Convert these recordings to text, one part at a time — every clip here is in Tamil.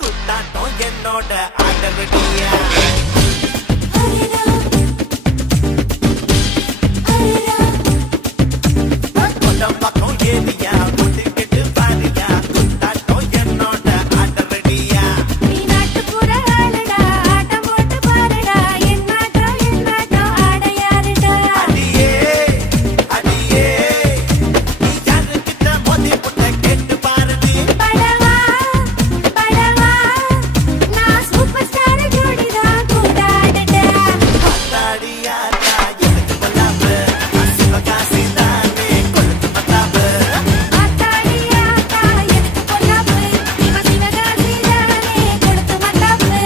குத்தாட்டம் என்னோட ஆடவடியா கொண்டம் பக்கம் ஏரியா போட்டுக்கிட்டு பாரியா குத்தாட்டம் என்னோட ஆடவடியா நீ நாட்டுப்புற ஆளுடா ஆட்டம் போட்டு பாருடா என்னாட்டம் என்னாட்டம் ஆட யாருடா அடியே அடியே நீ யாருக்கிட்ட மோதி புட்ட கேட்டு பாருடி படவா படவா நான் சூப்பர் ஸ்டார் ஜோடிதான் கூடாடடா அத்தாடியா எனக்கு பல்லாப சிவகாசி தானே கொளுத்து மத்தாப ஆத்தாடியாத்தா எனக்கு பொல்லாப்பு இவ சிவகாசி தானே கொடுத்து மத்தாப்பு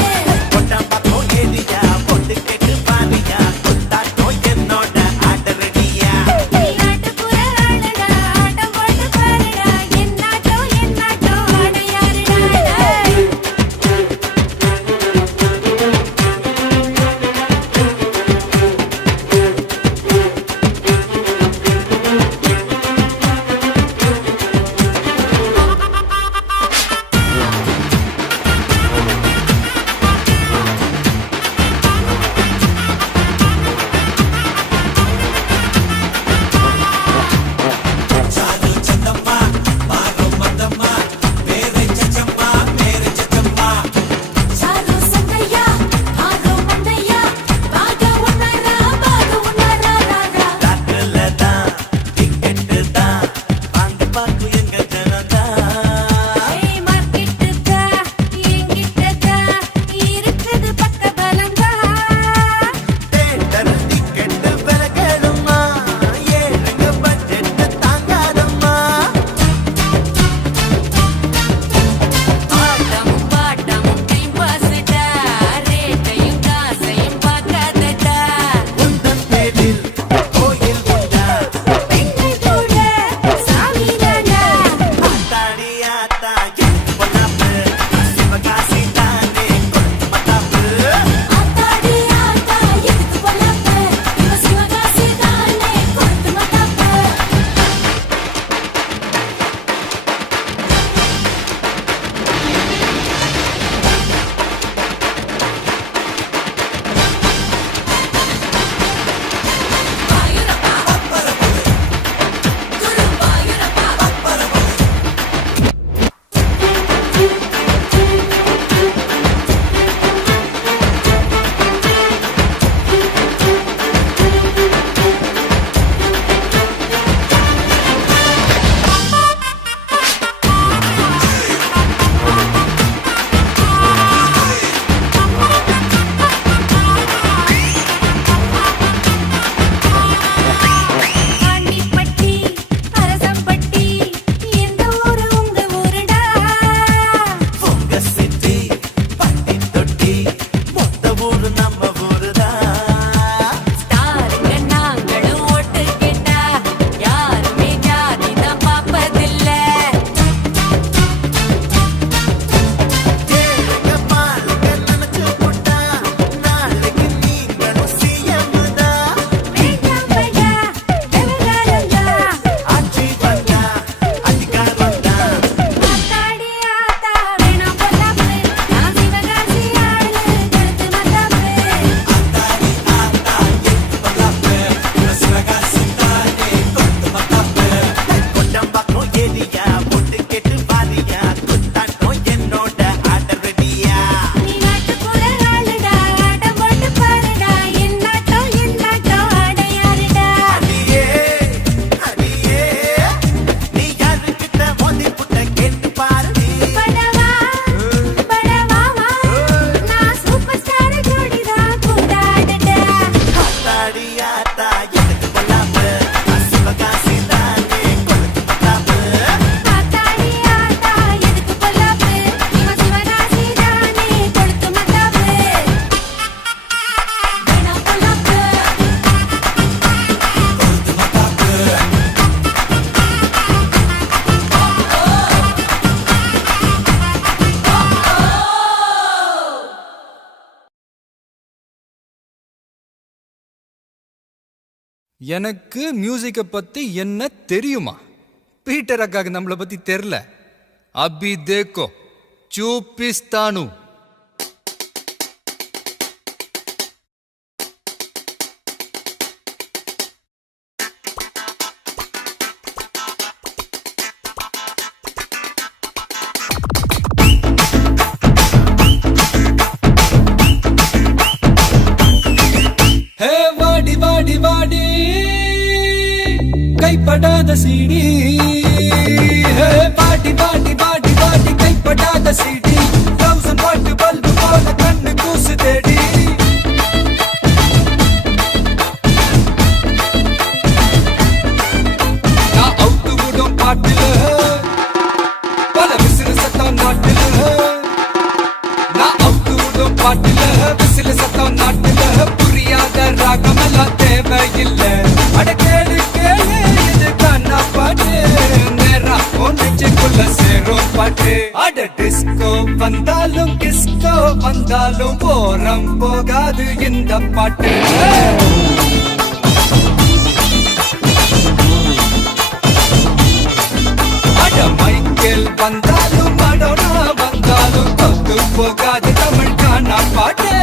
கொண்டம் பக்கம் ஏரியா போட்டுக்கிட்டு பாரியா குத்தாட்டம் என்னோட ஆடவடியா நீ நாட்டுப்புற ஆளுடா ஆட்டம் போட்டு பாருடா என்னாட்டம் என்னாட்டம் ஆட யாருடா சாது சந்தம்மா மாறும் மந்தம்மா மேரே சச்சம்மா மேரே சச்சம்மா சாரு சந்தையா ஆரோ மந்தையா பாக உன்னரா ராரா காட்டுல தான் டிக்கெட்டு தான் வாங்க பாக்கு எங்க ஜனதான் ஏய் மார்க்கெட்டுதா எங்கிட்டதா இருக்குது பக்க பலங்கா தேட்டர் டிக்கெட்டு விலகணுமா ஏழுங்க பட்ஜெட்டு தாங்காதம்மா ஆட்டமும் பாட்டமும் டைம் பாஸ்டா ரேட்டையும் காசையும் பார்க்காதடா உந்தன் பேரில் கோயில் உண்டா பெண்கள் கூட சாமி தானா ஆத்தாடி ஆத்தா எனக்கு பொல்லாப்பு சிவகாசி தானே கொளுத்து மத்தாப்பு ஆத்தாடி ஆத்தா எதுக்கு பொல்லாப்பு இவ சிவகாசி தானே கொடுத்து மத்தாப்பு ஆண்டிப்பட்டி அரசம்பட்டி எந்த ஊரு உங்க ஊருடா உங்க சிட்டி பட்டி தொட்டி மொத்த ஊரு நம்ம ஊருதான் ஸ்டாருங்க நாங்களும் ஓட்டு கேட்டா யாருமே ஜாதி தான் பார்ப்பதில்ல ஏழுங்க பாலுங்க நினைச்சு போட்டா நாளைக்கு நீங்களும் சிஎம் தான் வேண்டாம் பையா விவகாரந்தா ஆட்சி வந்தா அதிகாரம் தான் ஆத்தாடி ஆத்தா வேணாம் பொல்லாப்பு நான் சிவகாசி ஆளு கொடுத்து மத்தாப்பு ஆத்தாடி ஆத்தா எனக்கு பொல்லாப்பு சிவகாசி தானே கொளுத்து மத்தாப்பு கொண்டம் பக்கம் ஏரியா போட்டுக்கிட்டு பாரியா குத்தாட்டம் என்னோட ஆடவடியா நீ நாட்டுப்புற ஆளுடா ஆட்டம் போட்டு பாருடா என்னாட்டம் என்னாட்டம் ஆட யாருடா அடியே அடியே நீ யாருக்கிட்ட மோதி புட்ட கேட்டு பாருடி படவா படவாவா நான் சூப்பர் ஸ்டார் ஜோடிதான் கூடாடடா ஆத்தாடி ஆத்தா எனக்கு பொல்லாப்பு சிவகாசி தானே கொளுத்து மத்தாப்பு ஆத்தாடி ஆத்தா எதுக்கு பொல்லாப்பு இவ சிவகாசி தானே கொடுத்து மத்தாப்பு வேணாம் பொல்லாப்பு எனக்கு மியூசிக்கை பத்தி என்ன தெரியுமா? பீட்டர் அக்காக்கு நம்மளை பத்தி தெரியல. அபி தேக்கோ చూపిస్తాను. ஹே வாடி வாடி வாடி கைப்படாத சீடி. ஹே வாடி வாடி வாடி வாடி கைப்படாத சீடி. 1000 வாட் பல்பு போல கண்ணு கூசு தேடி. நான் அவுத்து விடும் பாட்டுல பல விசிறு சத்தம் நாட்டுல. நான் அவுத்து விடும் பாட்டுல விசிறு சத்தம் நாட்டுல. புரியாத ராகமெல்லாம் தேவையில்லை. அட கேளு கேளு இது கண்ணா பாட்டு. நேரா ஒன்னுக்குள்ள சேரும் பாட்டு. அட டிஸ்கோ வந்தாலும் டிஸ்கோ வந்தாலும் போரம் போகாது இந்த பாட்டு. அட மைக்கேல் வந்தாலும் மடோனா வந்தாலும் தொத்து போகாது தமிழ் கானா பாட்டு.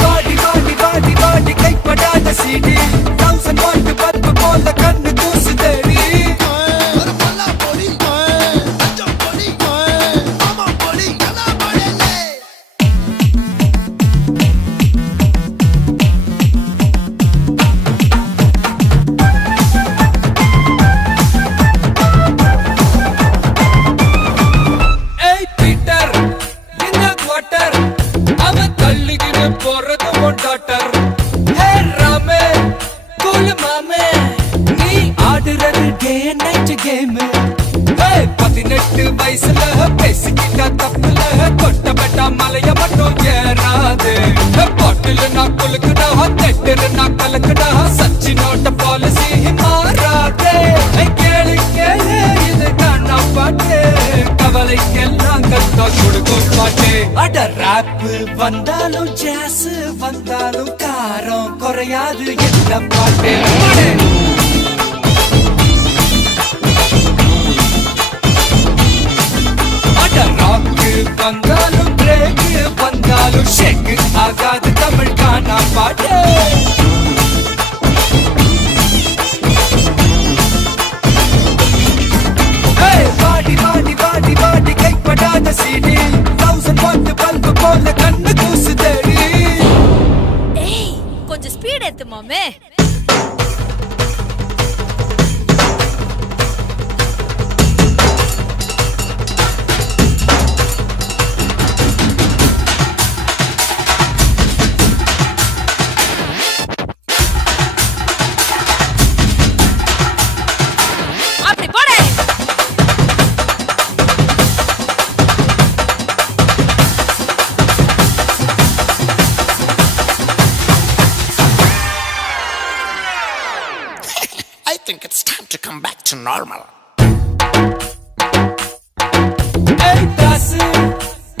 வாடி வாடி வாடி வாடி கைப்படாத சீடி. 1000 வாட் பல்பு போல கண்ணு கூசு தேடி. ஏய் பீட்டர் இந்த குவார்ட்டர் அவன் தள்ளிக்கிட்டு போறது உன் டாக்டர். ஹே ராமே கூல் மாமே நீ ஆடுறது டே நைட் கேம். 18 வயசுல பேசிக்கிட்டா தப்புல. தொட்டப்பட்டா மலைய மட்டும் ஏறாது. பாட்டில் நான் குலுக்குடா தெட்டுல நான் கலக்குடா. சச்சினோட பாலிசி மாறாதே. கேளு கேளு இது காணா பாட்டு. கவலைக்கெல்லாம் கத்தா கொடுக்கும் பாட்டு. அட ராப் வந்தாலும் ஜாஸ் வந்தாலும் காரம் குறையாது இந்த பாட்டு. அட ராக்கு வந்தாலும் பிரேக் வந்தாலும் ஷேக் ஆகாது தமிழ் கானா பாட்டு. வாடி வாடி வாடி வாடி கைப்படாத சீடி. 1000 வாட் பல்பு போல கண்ணு கூசு தேடி. ஏய் கொஞ்சம் ஸ்பீட் ஏத்து மாமே. அப்படி போடு. I think it's time to come back to normal. ஏய் தாசு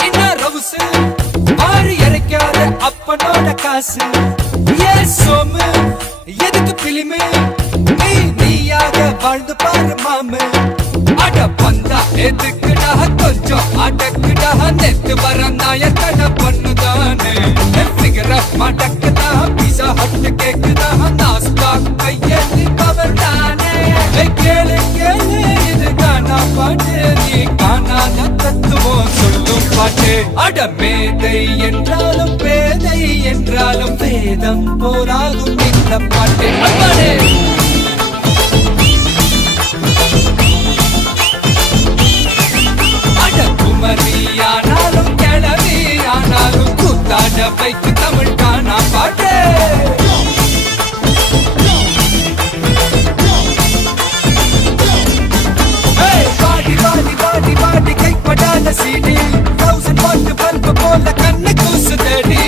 என்ன ரவுசு ஆறு இறைக்காத அப்பனோட காசு. ஏ சோமு எதுக்கு பிலிமு நீ நீயாக வாழ்ந்து பாரு மாமு. அட பந்தா எதுக்குடா கொஞ்சம் அடக்குடா. நெத்து வர நாயக்கட பண்ணுதானே. ஃபிகர் மடக்குதா பீஸா ஹட் கேக்குதா. நாஸ்தா கையெழுதி பவர் தானே. கேளு கேளு இது கானா பாட்டு. நீ காணாத தத்துவம் சொல்லும் பாட்டு. அட மேதை என்றாலும் பேதை என்றாலும் வேதம் போராகும் இந்த பாட்டு. அம்மாடே அட குமரியானாலும் கிழவியானாலும் கூத்தாட வைக்கு தமிழ் கானா பாட்டு. வாடி வாடி வாடி வாடி கைப்படாத சீடி. 1000 வாட் பல்பு போல கண்ணு கூசு தேடி.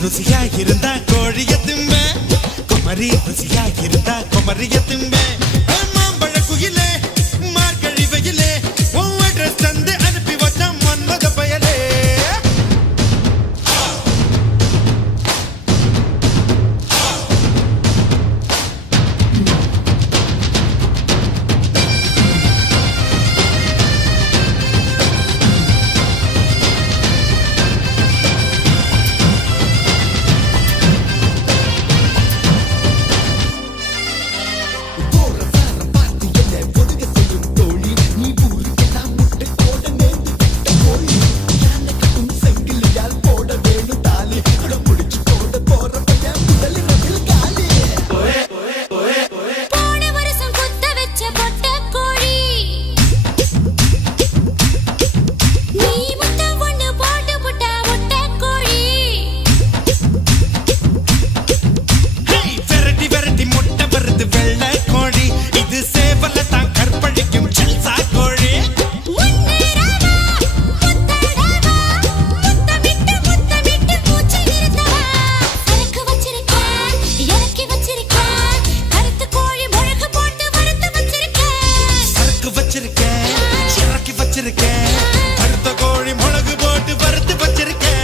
ருசியா இருந்தா கோழிய திம்ப குமரி ருசியா இருந்தா குமரிய திம்ப மாம்பழ குயிலே மார்கழி வெயிலே உன் அட்ரஸ் தந்து அனுப்பி வச்ச மன்மத பயலே போன வருஷம் குத்த வச்ச பொட்ட கோழி நீ முத்தம் ஒண்ணு போட்டு புட்டா முட்டை கோழி வெரைட்டி வெரைட்டி முட்டை வருது வெள்ளை கோழி இது சேவல தான் கற்பழிக்கும் செல்சா கோழி முன்னேறவா முத்தடவா முத்தமிட்டு மூச்சு நிறுத்தவா சரக்கு வச்சிருக்கேன் இறக்கி வச்சிருக்கேன் கருத்து கோழி முழக்கு போட்டு வறுத்து வச்சிருக்கேன் சரக்கு வச்சிருக்கேன் இறக்கி வச்சிருக்கேன் கருத்த கோழி மிளகு போட்டு வறுத்து வச்சிருக்கேன்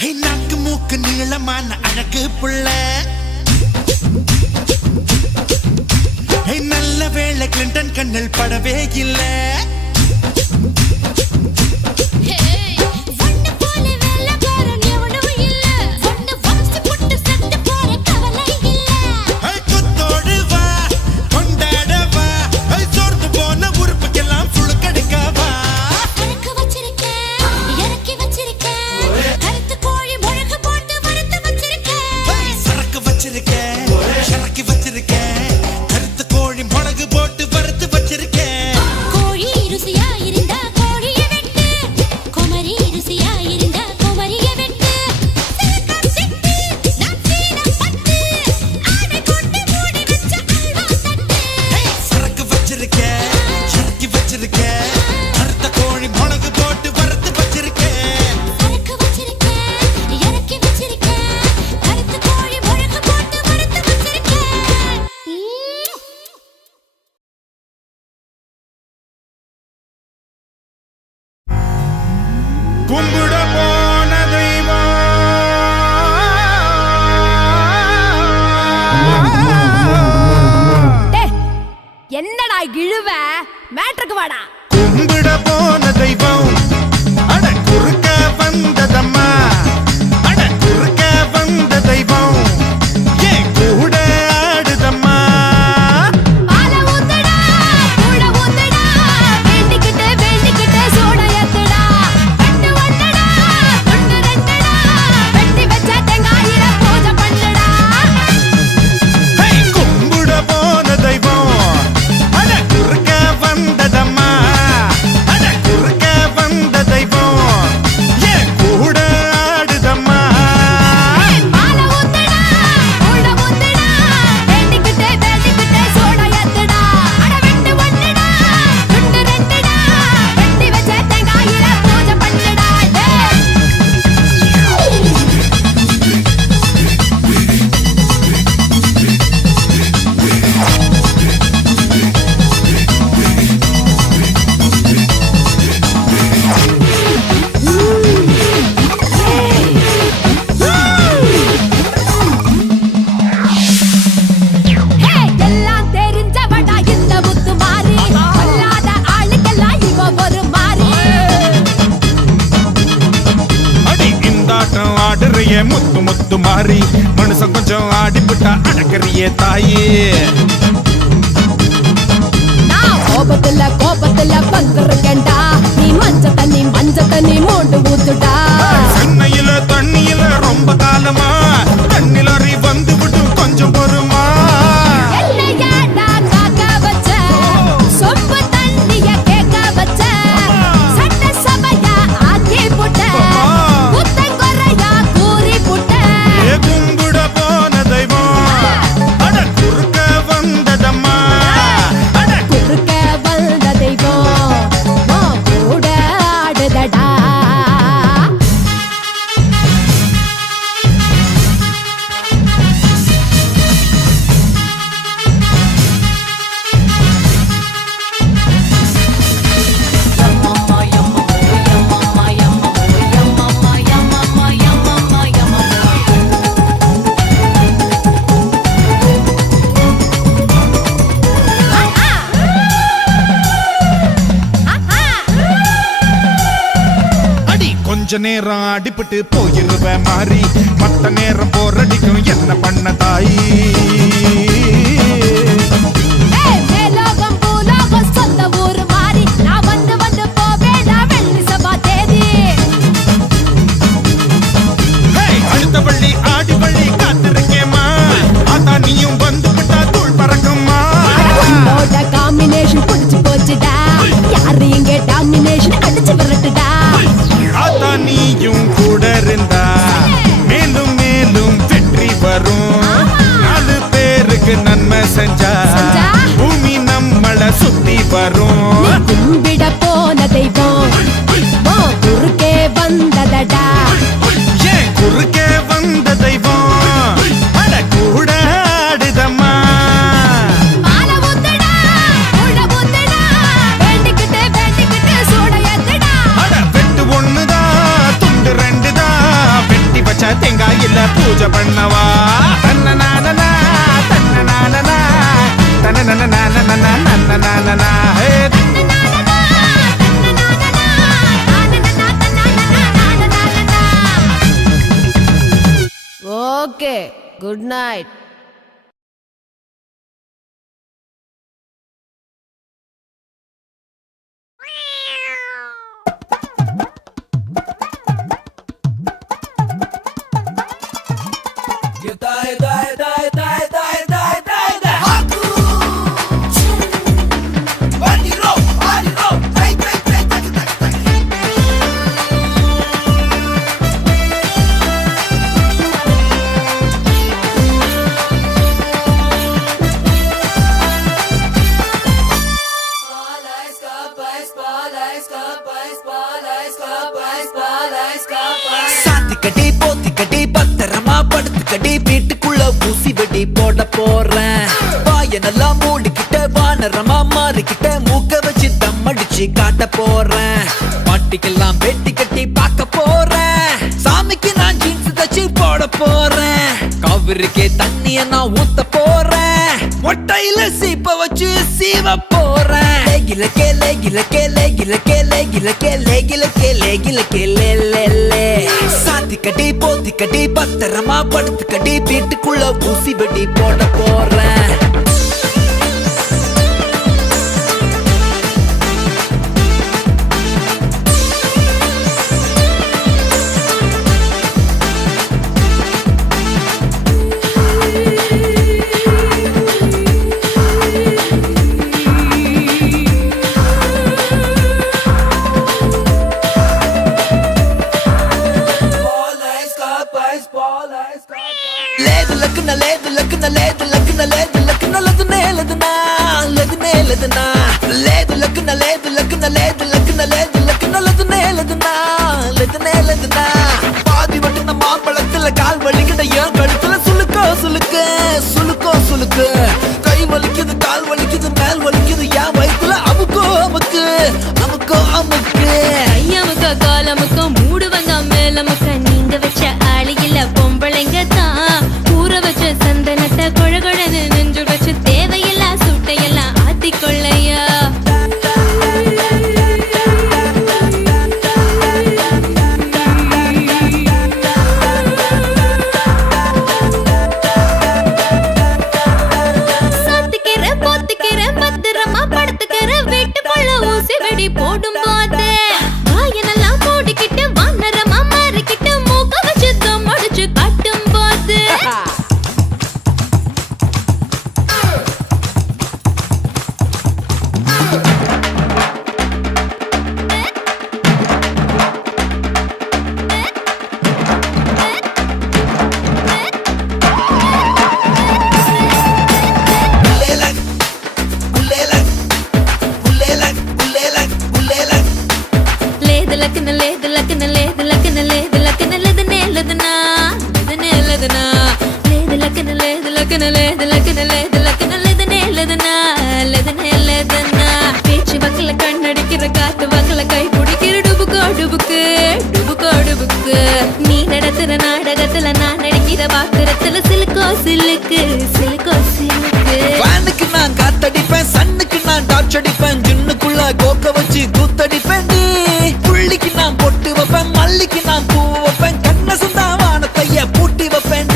ஹே, நாக்கு மூக்கு நீளமான அழகு புள்ள ஹே, நல்ல வேளை கிளின்டன் கண்ணில் படவே இல்லை ஒண்ணு போல வெள்ளக்காரன் எவனும் இல்ல ஒண்ணு வம்சி புட்டு செத்து போற கவலை இல்ல ஹே, கொத்தோடு வா கொண்டாட வா ஹே, சோர்ந்து போன உறுப்புக்கெல்லாம் சுழுக்கடிக்கவா சரக்கு வச்சிருக்கேன் இறக்கி வச்சிருக்கேன் கருத்து கோழி முழக்கு போட்டு வறுத்து வச்சிருக்கேன் சரக்கு வச்சிருக்கேன் இறக்கி வச்சிருக்கேன் கருத்து கோழி மிளகு போட்டு வறுத்து வச்சிருக்கேன் கோழி ருசியா இருந்தா கோழிய வெட்டு குமரி ருசியா இருந்தா குமரிய வெட்டு சிறுகத்திட்டு நான் சீன பட்டு ஆடை கொண்டு மூடி வச்ச அல்வா தட்டு சரக்கு வச்சிருக்கேன் இறக்கி வச்சிருக்கேன் கருத்த கோழி மிளகு போட்டு வறுத்து வச்சிருக்கேன் சரக்கு வச்சிருக்கேன் இறக்கி வச்சிருக்கேன் கருத்து கோழி முழக்கு போட்டு வறுத்து வச்சிருக்கேன் கும்பிட போன தெய்வம் என்னடா இழுவ மேட்ருக்கு வாடா கும்பிட போன தெய்வம் அட குறுக்க வந்ததம்மா அட குறுக்க வந்த தெய்வம் ஏன் கூட ஆடுதம்மா பால ஊத்துடா கூட ஊத்துடா வேண்டிக்கிட்டு சோட ஏத்துடா கட்டு ஒண்ணுடா ஒண்ணு ரெண்டுடா வெட்டி வச்ச தேங்காயில பூஜை பண்ணுடா ஹே, கும்பிட போன தெய்வம் அட குறுக்க வந்ததம்மா அட குறுக்க அடிக்கிறியே முத்து முத்து மாறி மனுஷன் கொஞ்சம் ஆடிப்புட்டா அடக்கறியே தாயே நான் கோபத்துல வந்திருக்கேன்டா நீ மஞ்ச தண்ணி மோண்டு ஊத்துடா சென்னையில தண்ணியில ரொம்ப காலமா தண்ணிலறி வந்து விட்டு கொஞ்சம் பொறுமா என்னையா நான் காக்க வச்ச சொம்பு தண்ணிய கேட்க வச்ச சட்ட சபையா ஆக்கி புட்ட புத்த குறையா கூறி புட்ட ஏ கும்பிட போன தெய்வம் அட குறுக்க வந்ததம்மா அட குறுக்க வந்த தெய்வம் உன் கூட ஆடுதடா அடி கொஞ்ச நேரம் அடிபட்டு போயிருவ மாறி மத்த நேரம் போரடிக்கும் என்ன பண்ண தாயி ஏய் மேலோகம் பூலோகம் சொந்த ஊரு மாறி நான் வந்து போவேடா வெள்ளி சபா தேதி அடுத்த பள்ளி ஆடி பள்ளி காத்திருக்கேம்மா அதான் நீயும் வந்து விட்டா தூள் பறக்கும்மா உன்னோட காம்பினேஷன் புடிச்சு போச்சுடா யாரு இங்க டாமினேஷன் அடிச்சு விரட்டுடா அதான் நீயும் கூட இருந்தா மேலும் மேலும் வெற்றி வரும் 4 பேருக்கு நன்மை செஞ்சா பூமி நம்மள சுத்தி வரும் நீ கும்பிட போன தெய்வம் உன் குறுக்கே வந்ததடா ஏன் குறுக்கே வந்த தெய்வம் அட கூட ஆடுதம்மா மாலை ஊத்துடா உள்ள ஊத்துடா வேண்டிக்கிட்டு சூட ஏத்துடா அட வெட்டு ஒண்ணுதான் துண்டு 2 தான் வெட்டி வச்ச தேங்காய் இல்ல பூஜை பண்ணவா தன்ன நானனா தன்ன நானனா தன்ன நானனா ஹே ஓகே குட் நைட் சாத்திக்கடி போத்திக்கடி பத்திரமா படுத்துக்கடி வீட்டுக்குள்ள ஊசி வெடி போட போறேன் வாய நல்லா மூடிக்கிட்ட வானரமா மாறிக்கிட்ட மூக்க வச்சு தம் அடிச்சு காட்ட போறேன் பாட்டிக்கெல்லாம் வெட்டி கட்டி பார்க்க போறேன் சாமிக்கு நான் ஜீன்ஸ் தச்சு போட போறேன் காவிரிக்கே தண்ணிய நான் ஊத்த போறேன் மொட்டையில சீப்ப வச்சு சீவ போறேன் லேகிலக்கே லேகிலக்கே லேகிலக்கே லேகிலக்கே லேகிலக்கே லேகிலக்கே லே லே லே சாத்திக்கடி போத்திக்கடி பத்திரமா படுத்துக்கடி வீட்டுக்குள்ள ஊசி வெடி போட போறேன் లేదు లక్కున లేదు లక్కున లేదు లక్కున లేదు లక్కున లదునే లదునా లదునే లదునా లేదు లక్కున లేదు లక్కున లేదు లక్కున లేదు లక్కున లదునే లదునా లదునే లదునా பாதி வட்டுன மாம்பழத்துல கால் வலிக்கிட்ட ஏன் கழுத்துல சுளுக்கோ சுளுக்கு சுளுக்கோ சுளுக்கு கை வலிக்குது கால் வலிக்குது மேல் வலிக்குது என் வயித்துல அமுக்கோ அமுக்கு அமுக்கோ அமுக்கு ஐயாமுக்கா காலமுக்கா மூடு வந்தா மேலமுக்கா நீங்க வச்ச ஆளு இல்ல பொம்பளைங்க தான் ஊற வச்ச சந்தனத்தை கொழகொழன்னு நெஞ்சு வச்சு தேவையில்லா சூட்டையெல்லாம் ஆத்திக்கொள்ளையா లక్కన లేదు లక్కన లేదు లక్కన లేదు లక్కన లేదనే లేదనా లేదనే లేదనా లేదు లక్కన లేదు లక్కన లేదు లక్కన లేదు లక్కన లేదనే లేదనా లేదనే లేదనా பேச்சு வக்கல கண்ணடிக்கிற காத்து வக்கல கை பிடிக்கிற டுபுக்கோ டுபுக்கு டுபுக்கோ டுபுக்கு நீ நடத்துற நாடகத்துல நான் நடிக்கிற பாத்திரத்துல சிலுக்கோ சிலுக்கு சிலுக்கோ சிலுக்கு ஃபேனுக்கு நான் காத்தடிப்பேன் சன்னுக்கு நான் டார்ச் அடிப்பேன் ஜின்னுக்குள்ள கோக்க வச்சு கூத்தடிப்பேன் புள்ளிக்கு நான் பொட்டு வைப்பேன் மல்லிக்கு நான் பூ வைப்பேன் கண்ண சுந்தா வானத்தைய பூட்டி வைப்பேன்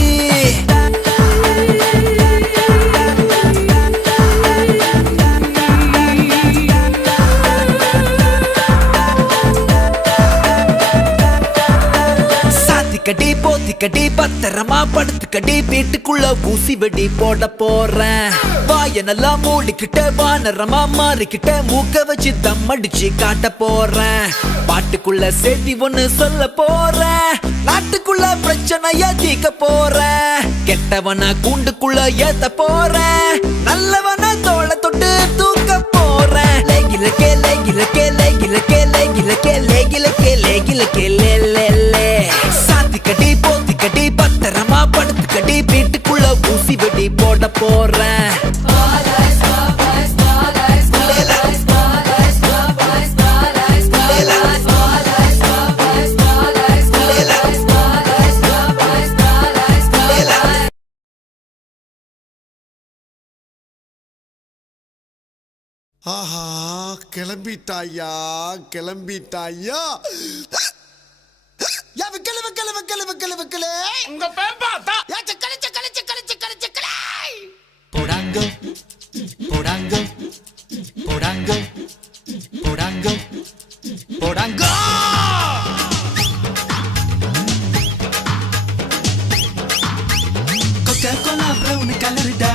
கட்டி போத்தி கட்டி பத்திரமா படுத்து கட்டி வீட்டுக்குள்ள ஊசி வெடி போட போறேன் வாய நல்லா மூடிக்கிட்ட வானரமா மாறிக்கிட்ட மூக்க வச்சு தம் அடிச்சு காட்ட போறேன் பாட்டுக்குள்ள செய்தி ஒண்ணு சொல்ல போறேன் நாட்டுக்குள்ள பிரச்சனைய தீக்க போறேன் கெட்டவன கூண்டுக்குள்ள ஏத்த போறேன் நல்லவன தோள தொட்டு தூக்க போறேன் லேகிலக்கே லேகிலக்கே லேகிலக்கே லேகிலக்கே லேகிலக்கே லேகிலக்கே லே லே லே கட்டி போத்தி கட்டி பத்திரமா படுத்து கட்டி வீட்டுக்குள்ள ஊசி வெடி போட போறேன் ஆஹா கிளம்பிட்டாயா கிளம்பிட்டாயா யா விக்கல விக்கல விக்கல விக்கல விக்கல உங்க பேம்பாத்தா யா சக்கல சக்கல சக்கல சக்கல சக்கல போடாங்கோ போடாங்கோ போடாங்கோ போடாங்கோ போடாங்கோ கொக்கா கோலா பிரவுன் கலருடா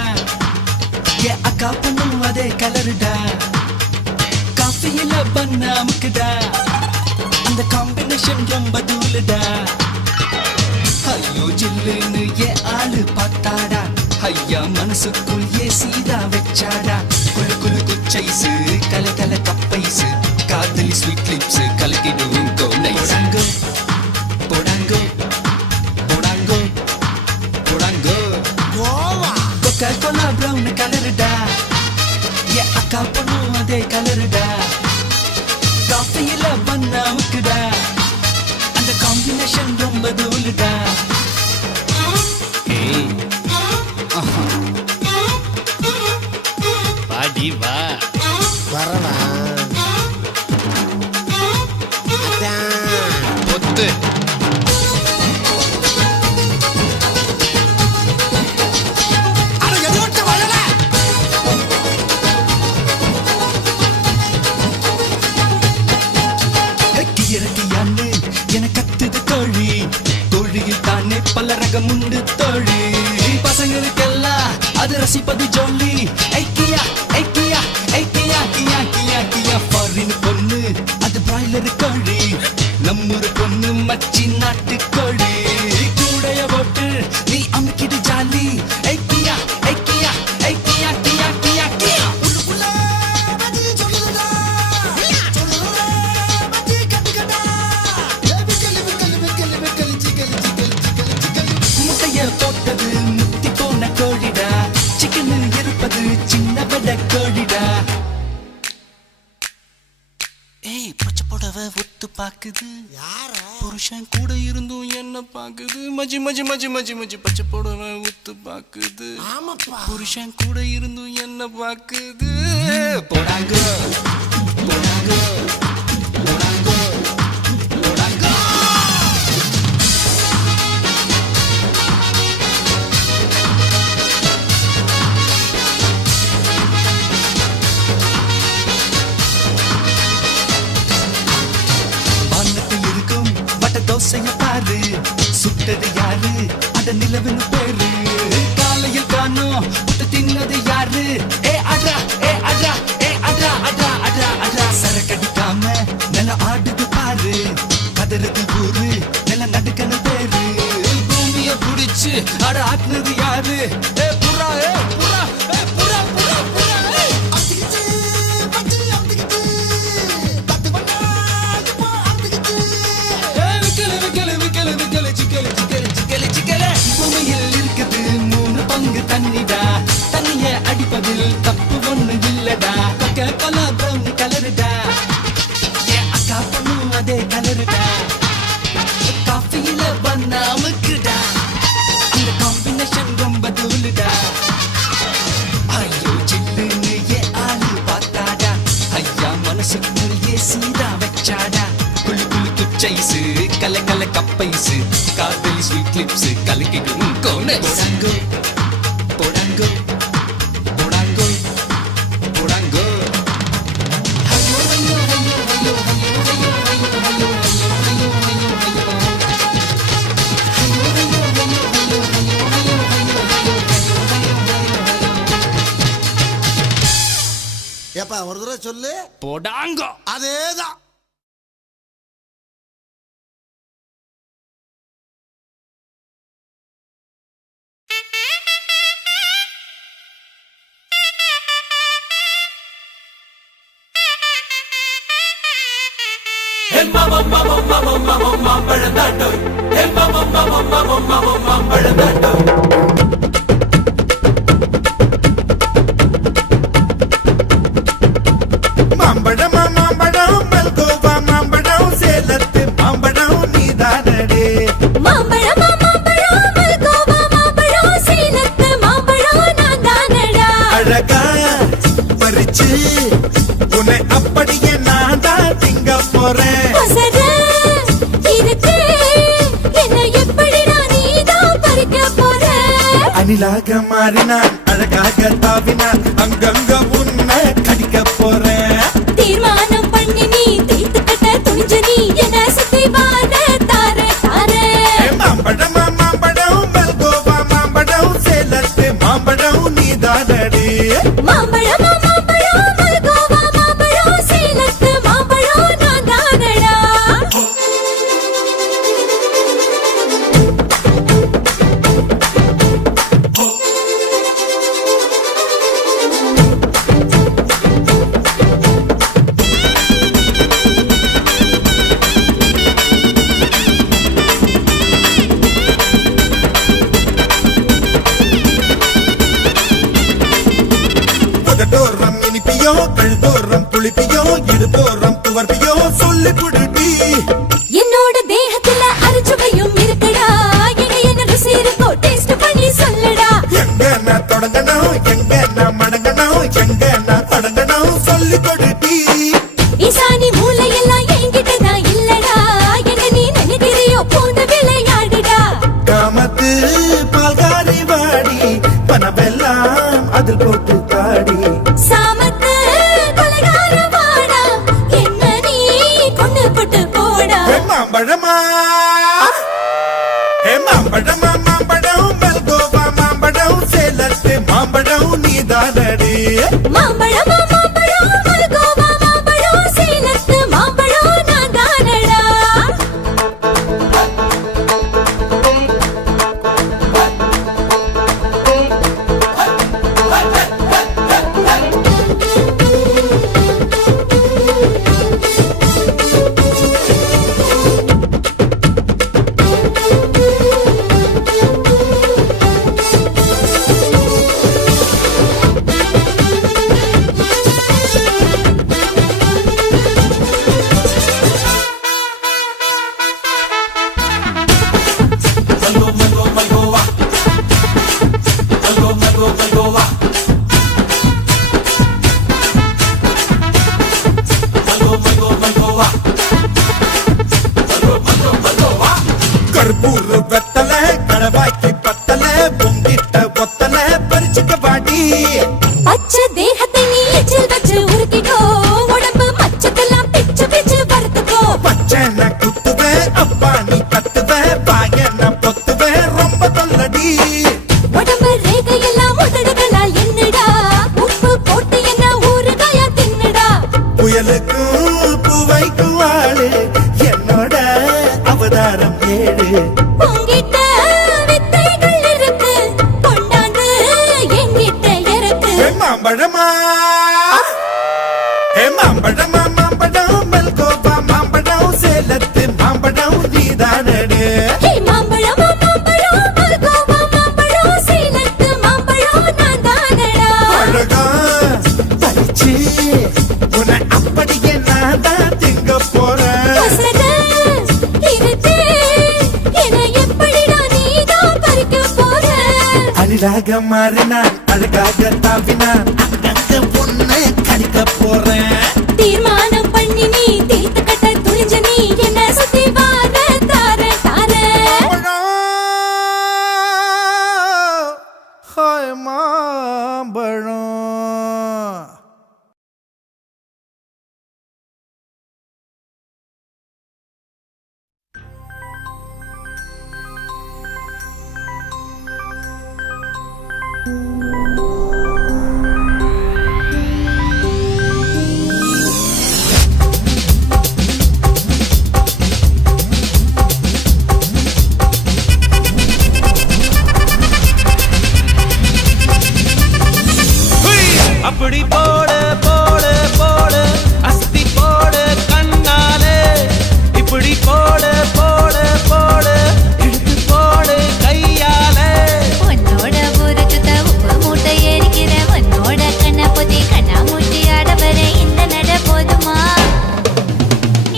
ஏ அக்கா பொண்ணும் அதே கலருடா காஃபியில பண்ண அமுக்குடா அந்த காம்பினேஷன் ரொம்ப தூளுடா ஐயோ ஜில்லுன்னு ஏ ஆளு பார்த்தாடா ஐயா மனசுக்குள் ஏ சீதா வச்சாடா குளு குளு குச்சைசு கல கல கப்பைசு காதலி ஸ்வீட் லிப்ஸ் கலக்கிடுவோம் கோனைசங்கோ போடாங்கோ போடாங்கோ போடாங்கோ கோவா கொக்கா கோலா பிரவுன் கலருடா ஏ அக்கா பொண்ணும் அதே கலருடா காஃபியில பண்ண அமுக்குடா அந்த காம்பினேஷன் ரொம்ப தூளுடா வாடி வா வரவா பொத்து அட எது விட்டு வரல இறக்கியான்னு என கத்துது தோழி தோழியில் தானே பல ரகம் உண்டு தோழி பசங்களுக்கெல்லாம் அது ரசிப்பது ஜோலி ஐக்கியா ஐக்கியா ஐக்கியா கியா கியா கியா ஃபாரின் பொண்ணு அது பிராய்லர் கோழி நம்மூர் பொண்ணு மச்சி நாட்டு கோழி கூடைய போட்டு நீ அமுக்கிடு ஜாலி ஐக்கியா ஐக்கியா ஐக்கியா கியா கியா கியா உள்ளுக்குள்ள மதி சொல்லுடா சொல்லுடா மதி கட்டுக்கடா விக்கல விக்கல விக்கல விக்கல சிக்கல் சிக்கல் சிக்கல் சிக்கல் முட்டைய போட்டது முத்தி போன கோழிடா சிக்கன் இருப்பது சின்ன பெட கோழிடா ஏய் பச்சை புடவை ஒத்து பாக்குது யாரா புருஷன் கூட இருந்தும் என்ன பாக்குது மஜி மஜி மஜி மஜி மஜி பச்சை புடவை ஒத்து பாக்குது ஆமாப்பா புருஷன் கூட இருந்தும் என்ன பாக்குது போடாங்க போடாங்க போடாங்க போடாங்க வானத்தில் இருக்கும் வட்ட தோசைய பாரு சுட்டது யாரு அத நிலவுன்னு பேரு காலையில் காணோம் புட்டு தின்னது யாரு ஏ அட்ரா ஏ அட்ரா ஏ அட்ரா அட்ரா அட்ரா அட்ரா சரக்கடிக்காம நில ஆடுது பாரு கதறது ஊரு நில நடுக்கன பேரு பூமிய புடிச்சு அட ஆட்டுனது யாரு ஏ புறா ஏ புறா ஏ புறா புறா புறா ஏய் அத்திக்கிச்சு பச்சி அத்திக்கிச்சு பத்து பண்ணா இப்போ அத்திக்கிச்சு காஃபியில பண்ணாமுக்குடா அந்த காம்பினேஷன் ரொம்ப தூளுடா ஐயோ சில்லுன்னு ஏ ஆளு பார்த்தாடா ஐயா மனசுக்குள் ஏ சீதா வச்சாடா குளு குளு குச்சைசு கல கல கப்பைசு காதலி ஸ்வீட் கிளிப்ஸ் கலக்கிடும் கோனஸ் போடாங்கோ போடாங்கோ போடாங்கோ போடாங்கோ ஐயோ ஐயோ ஐயோ ஐயோ ஐயோ ஐயோ ஐயோ ஐயோ ஏப்பா ஒரு தடவை சொல்லு. போடாங்கோ. அதேதான். மாம்பழமா மாம்பழம் மல்கோவா மாம்பழம் சேலத்து மாம்பழம் நீதானடே மாம்பழமா மாம்பழம் மல்கோவா மாம்பழம் சேலத்து மாம்பழம் நான் தானடா அழகா பறிச்சு உன்னை அப்படியே நான் தான் திங்க போறேன் ஒசர இருக்கு என்ன எப்படிடா நீதான் பறிக்க போற அணிலாக மாறினான் அழகாக தாவினான் அங்கங்க உன்னை கடிக்க போறேன் தீர்மானம் பண்ணி நீ தீர்த்துக்கிட்ட துணிஞ்சு நீ என்ன சுத்தி வார தார தார மாம்பழமா மாம்பழம் மல்கோவா மாம்பழம் சேலத்து மாம்பழம் நீதானடே மாம்பழமா மாம்பழம் மல்கோவா மாம்பழம் சேலத்து மாம்பழம் நான் தானடா உதட்டோரம் இனிப்பியோ கழுதோரம் புளிப்பியோ இடுபோரம் துவர்ப்பியோ சொல்லி குடுடி என்னோட தேகத்துல அரிச்சுவையும் இருக்குடா என்ன ருசி இருக்கோ டேஸ்ட் பண்ணி சொல்லடா எங்க நான் தொடங்கணும் எங்க நான் மடங்கணும் எங்க நான் தொடங்கணும் சொல்லி கொடுடி ஈசானி மூளையெல்லாம் என்கிட்ட தான் இல்லடா என்ன நீ நினைக்கிறியோ போன விளையாடுடா காமத்து பால்காரி வாடி பணமெல்லாம் அதில் போட்டு தாடி சாமத்து கொலைகார வாடா என்ன நீ கொண்டு போட்டு போடா மாம்பழமா மாம்பழமா மாம்பழம் மல்கோவா மாம்பழம் சேலத்து மாம்பழம் நீதானடே மாம்பழமா மாம்பழம் மல்கோவா மாம்பழம் சேலத்து மாம்பழம் நான் தானடா கற்பூர வெத்தல கடவாய்க்கு பத்தல பொங்கிட்ட ஒத்தல பறிச்சுக்க பாடி பச்சை தேகத்தை நீ எச்சில் வச்சு உருக்கிக்கோ உடம்பு மச்சத்தெல்லாம் பிச்சு பிச்சு வறுத்துக்கோ பச்சை குத்துவேன் அப்பா நீ கத்துவேன் பாய நான் பொத்துவேன் ரொம்ப தொல்லடி உடம்பு ரேகையெல்லாம் உதடுகளால் என்னடா உப்பு போட்டு என்ன ஊறுகாயா தின்னுடா புயலுக்கும் பூவைக்கும் ஆளு என்னோட அவதாரம் ஏழு உங்கிட்ட வித்தைகள் இருக்கு கொண்டாந்து என்கிட்ட இருக்கு மாம்பழமா மாம்பழமா மாம்பழம் மல்கோவா மாம்பழம் சேலத்து மாம்பழம் நீதானடே குளிராக மாறினான் அழகாக தாவினான் அங்கங்க பொண்ணு கடிக்க போறேன் தீர்மானம் பண்ணி நீ தீர்த்து கட்ட துணிஞ்ச நீ என்ன சுத்தி வார தார தார ஹாய் மாம்பழம் அப்படி போடு போடு போடு அஸ்தி போடு கண்ணாலே இப்படி போடு போடு போடு இழுத்து போடு கையாலே உன்னோட ஊரை சுத்த உப்பு மூட்டை ஏறிக்கிற உன்னோட கண்ணை பொத்தி கண்ணா மூட்டி ஆட வர இந்த நட போதுமா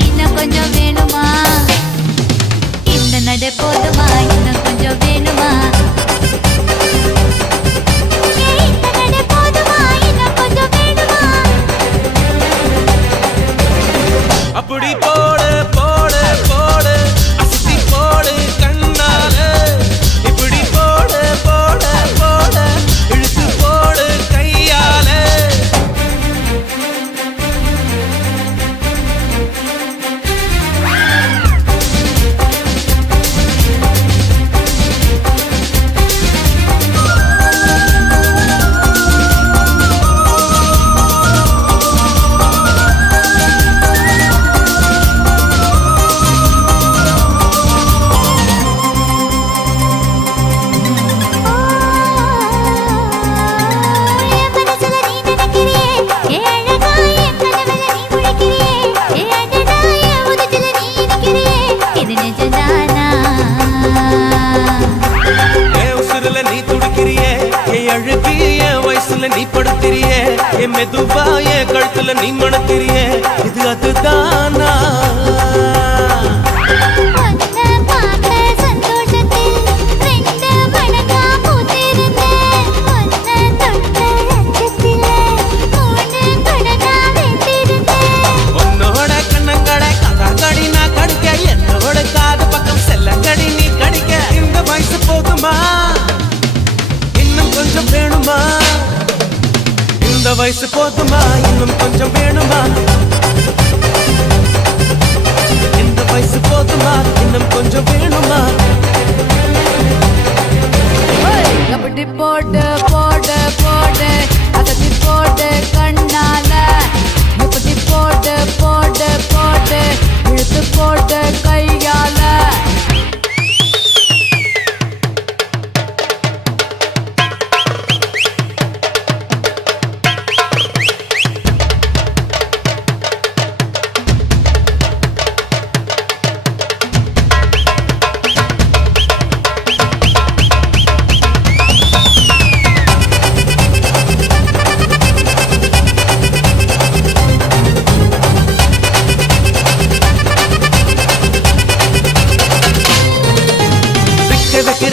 இன்னும் கொஞ்சம் வேணுமா இந்த நட போதுமா இன்னும் கொஞ்சம் வேணுமா அப்படி போடு போடு போடு அஸ்தி போடு கண்ணாலே இப்படி போடு போடு போடு இழுத்து போடு கையாலே நீ படுத்திரியே என் மெதுவா என் கழுத்துல நீ மணத்திரியே இது அதுதானா உன்னோட கண்ணங்கடை கதாங்கடி நான் கடிக்க என்னோட காது பக்கம் செல்லங்கடி நீ கடிக்க இந்த வயசு போதுமா இன்னும் கொஞ்சம் வேணுமா இந்த வயசு போதுமா இன்னும் கொஞ்சம் வேணுமா இந்த வயசு போதுமா இன்னும் கொஞ்சம் வேணுமா அப்படி போடு போடு போடு அகத்தி போடு கண்ணால இப்படி போடு போடு போடு இழுத்து போடு கையால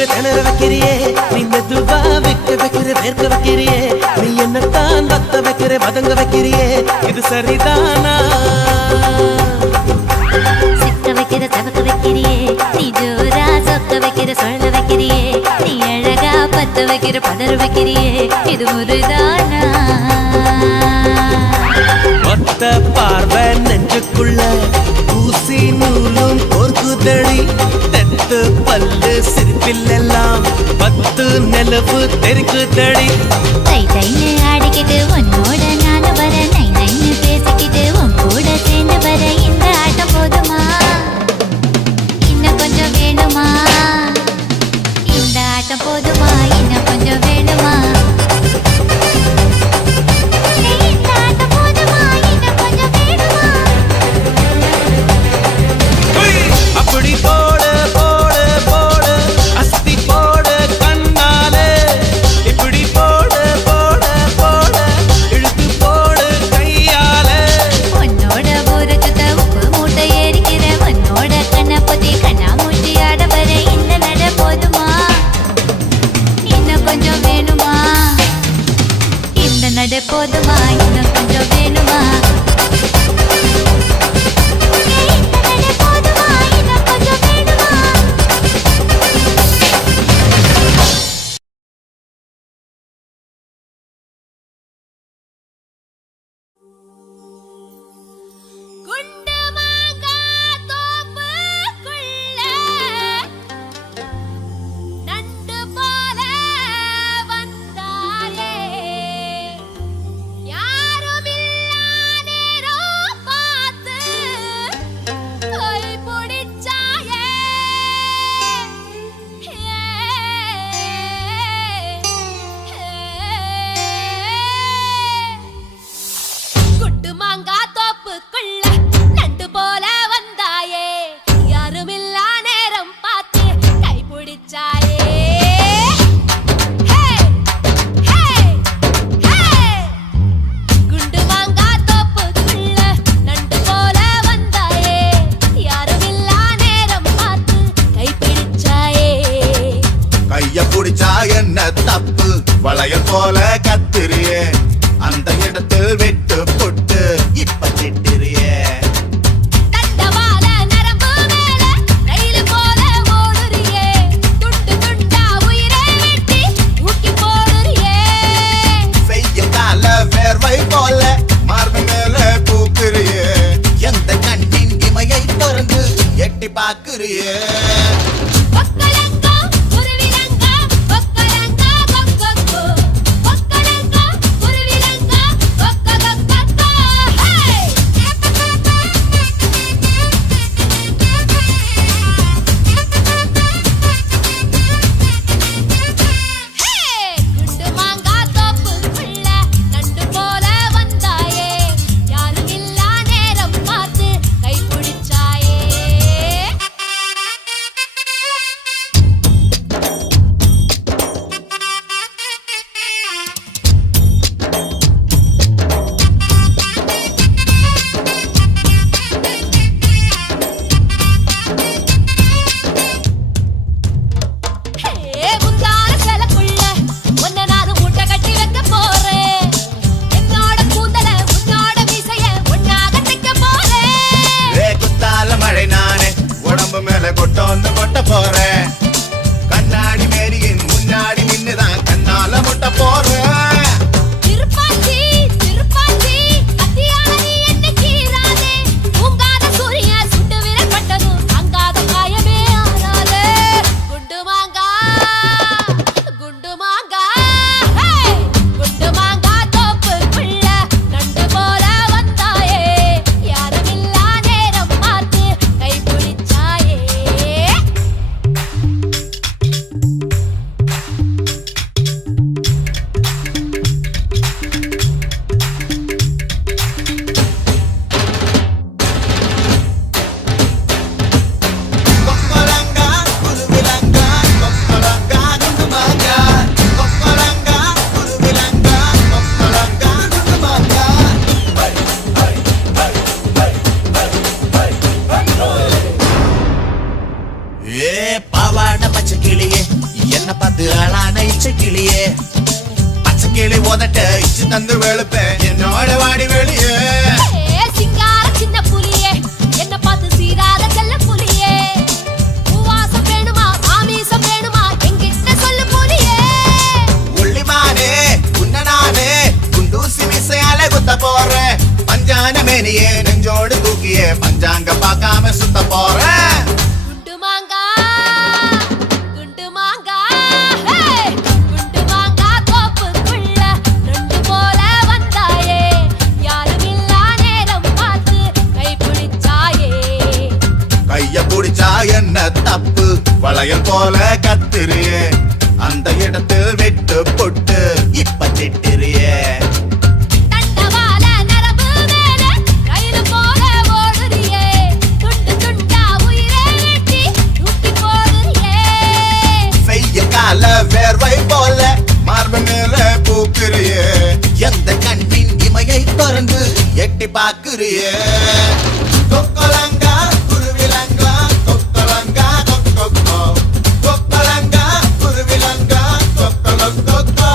திணற வைக்கிறியே நீ மெதுவா வைக்க வைக்கிற வேர்க்க வைக்கிறியே நீ என்னத்தான் வத்த வைக்கிற வதங்க வைக்கிறியே இது சரிதானா சிக்க வைக்கிற தவக்க வைக்கிறியே நீ ஜோரா சொக்க வைக்கிற சொல்ல வைக்கிறியே நீ அழகா பத்த வைக்கிற பதற வைக்கிறியே இது முருதானா ஒத்த பார்வை நெஞ்சுக்குள்ள ஊசி நூலும் கோர்க்குதடி தெத்து பல்லு சிரிப்பிலெல்லாம் 10 நிலவு தெரிக்குதடி தை தைன்னு ஆடிக்கிட்டு உன்னோட நானும் வர நை நைன்னு பேசிக்கிட்டு உன் கூட சேர்ந்து வர இந்த ஆட்டம் போதுமா இன்னும் கொஞ்சம் வேணுமா இந்த ஆட்டம் போதுமா இன்னும் கொஞ்சம் வேணுமா இந்த ஆட்டம் போதுமா இன்னும் கொஞ்சம் வேணுமா அப்படி போடு போடு போடு அஸ்தி போடு கண்ணாலே இப்படி போடு போடு போடு போல கத்துறியே அந்த இடத்தில் விட்டு புட்டு இப்ப திட்டுறியே தண்டவாள நரம்பு மேல ரயில் போல ஓடுறியே துண்டு துண்டா உயிரை வெட்டி தூக்கி போடுறியே செய்யும் கால வேர்வை போல மார்பு மேல பூக்குறியே எந்த கண்ணின் இமையை திறந்து எட்டி பாக்குறியே ஒக்கலங்கா குருவிலங்கா ஒக்கலங்கா கொக்கொக்கோ ஒக்கலங்கா குருவிலங்கா கொக்கொக்கொக்கோ ஹே குண்டு மாங்கா தோப்புக்குள்ள நண்டு போல வந்தாயே யாரும் இல்லா நேரம் பார்த்து கை பிடிச்சாயே முந்தான சேலக்குள்ள ஒன்ன நான் மூட்டை கட்டி வைக்க போறேன் என்னோட கூந்தல உன்னோட மீசைய ஒன்னாக தைக்க போறேன் குத்தால மழை நானே உடம்பு மேல கொட்டோந்து கொட்ட போறேன் கண்ணாடி மேரியின் முன்னாடி நின்னுதான் கண்ணால முட்ட போறேன் திருப்பாச்சி திருப்பாச்சி அத்தியாரி என்ன கீராதே உங்காத சூரிய சுட்டு விரல் பட்டதும் அங்காத காயமே ஆறாதே குண்டு மாங்கா ஹே குண்டு மாங்கா தோப்புக்குள்ள நண்டு போல வந்தாயே யாரும் இல்லா நேரம் பார்த்து கை பிடிச்சாயே கொக்கலங்கா குருவிலங்கா கொக்கலங்கா குண்டுமாங்கா கொக்கலங்கா குருவிலங்கா கொக்கலங்கா குண்டுமாங்கா ஏ பாவாட பச்சை கிளியே என்ன பார்த்து ஆளான இச்சை கிளியே பச்சை கிளி உதட்ட இச்சு தந்து வெளுப்பேன் என்னோட வாடி வெளியே சிங்கார சின்ன புலியே என்ன பார்த்து சீராத செல்ல புலியே பூவாசம் வேணுமா ஆமீசம் வேணுமா என்கிட்ட சொல்லு புலியே உள்ளிமானே உன்ன நானே குண்டூசி விசையால குத்த போறேன் பஞ்சான மேனியே நெஞ்சோடு தூக்கியே பஞ்சாங்க பார்க்காம சுத்த போறேன் குண்டு மாங்கா ஹே குண்டு மாங்கா தோப்புக்குள்ள நண்டு போல வந்தாயே யாரும் இல்லா நேரம் பார்த்து கை பிடிச்சாயே கைய புடிச்சா என்ன தப்பு வளையல் போல கத்துறியே அந்த இடத்தில் விட்டு புட்டு இப்ப திட்டுறியே தண்டவாள நரம்பு மேல ரயில் போல ஓடுறியே துண்டு துண்டா உயிரை வெட்டி தூக்கி போடுறியே செய்ய கால வேர்வை போல மார்பு மேல பூக்குறியே எந்த கண்ணின் இமையை திறந்து எட்டி பாக்குறியே கொக்கலங்கா குருவிலங்கா கொக்கலங்கா கொக்கொக்கோ கொக்கலங்கா குருவிலங்கா கொக்கொக்கோ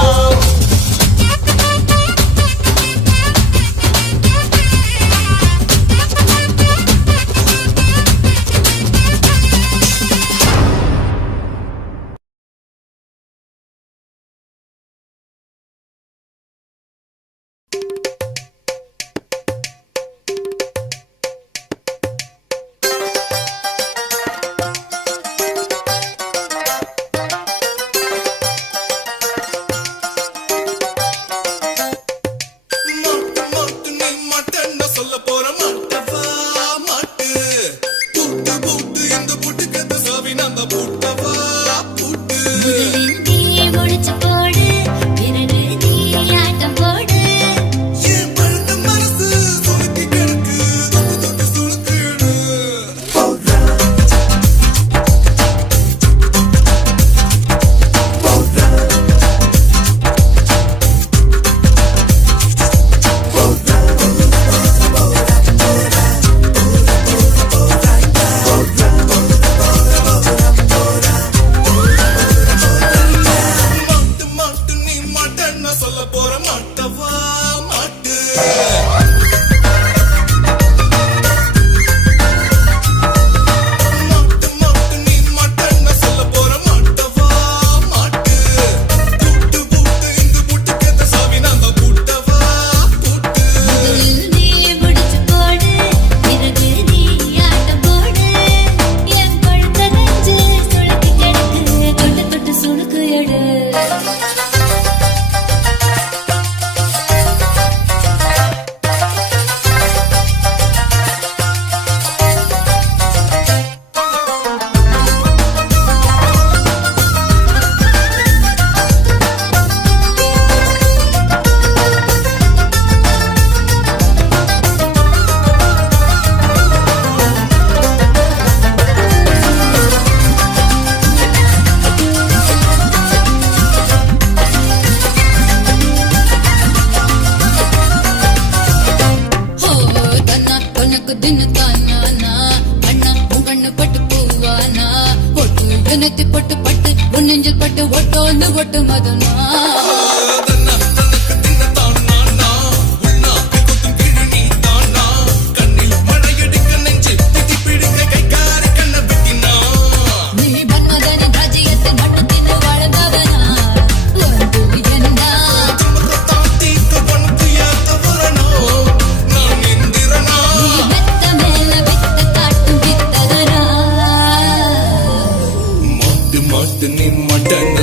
உனத்து பொட்டு பட்டு உன் நெஞ்சில் பட்டு ஒட்டோந்து ஒட்டு மதனா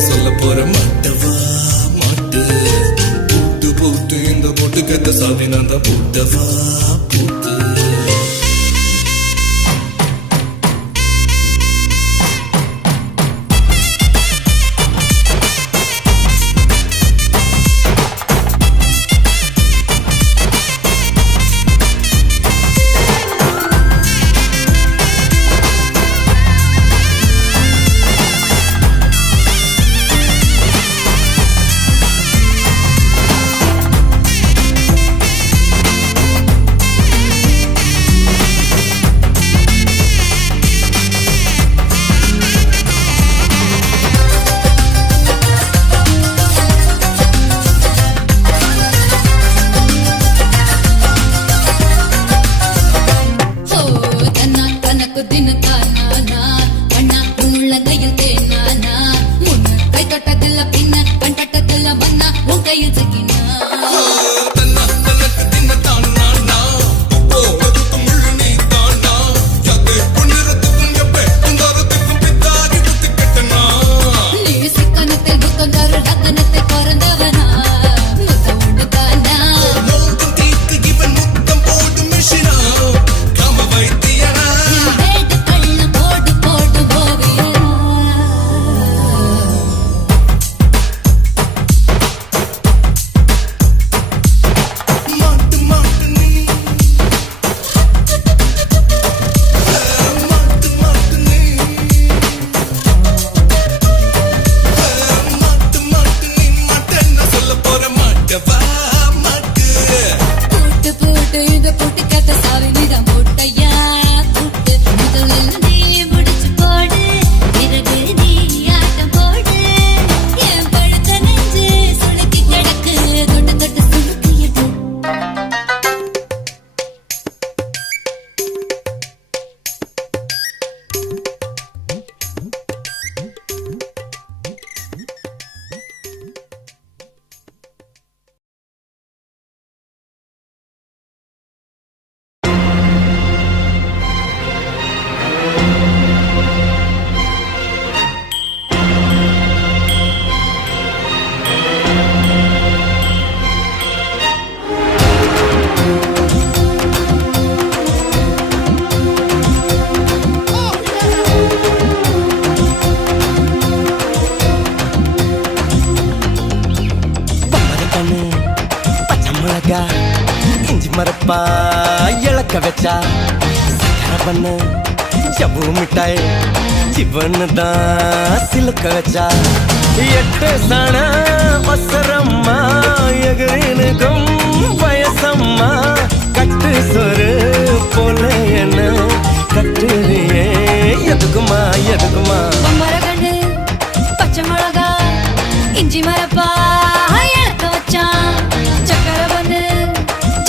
சொல்ல போற மாட்டவா மாட்டு பூத்து பூத்து இந்த பொட்டு கத்த சாதி நான் தான் பூட்டவா பூத்து மரப்பா இழக்க வச்சா சக்கர பண்ணு ஜவ்வு மிட்டாய் சிவன்னு தான் சிலுக்க வச்சா எட்டு சாண வசரம்மா எகிரினுக்கும் வயசம்மா கட்டு சொரு போல என்ன கட்டுறியே எதுக்குமா எதுக்குமா மரகண்டு பச்சை மிளகா இஞ்சி மரப்பா இழக்க வச்சான் சக்கர பண்ணு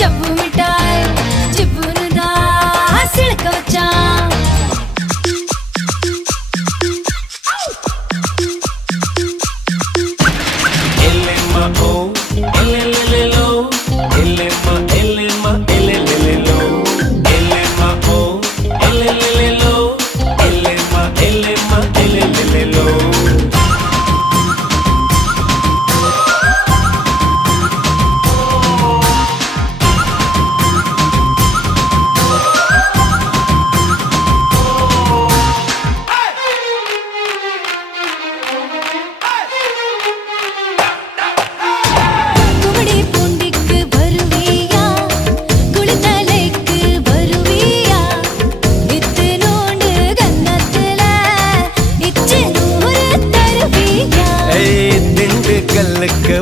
ஜவ்வு மிட்டாய் சிப்புன்னு தான் சிலுக்க வச்சான்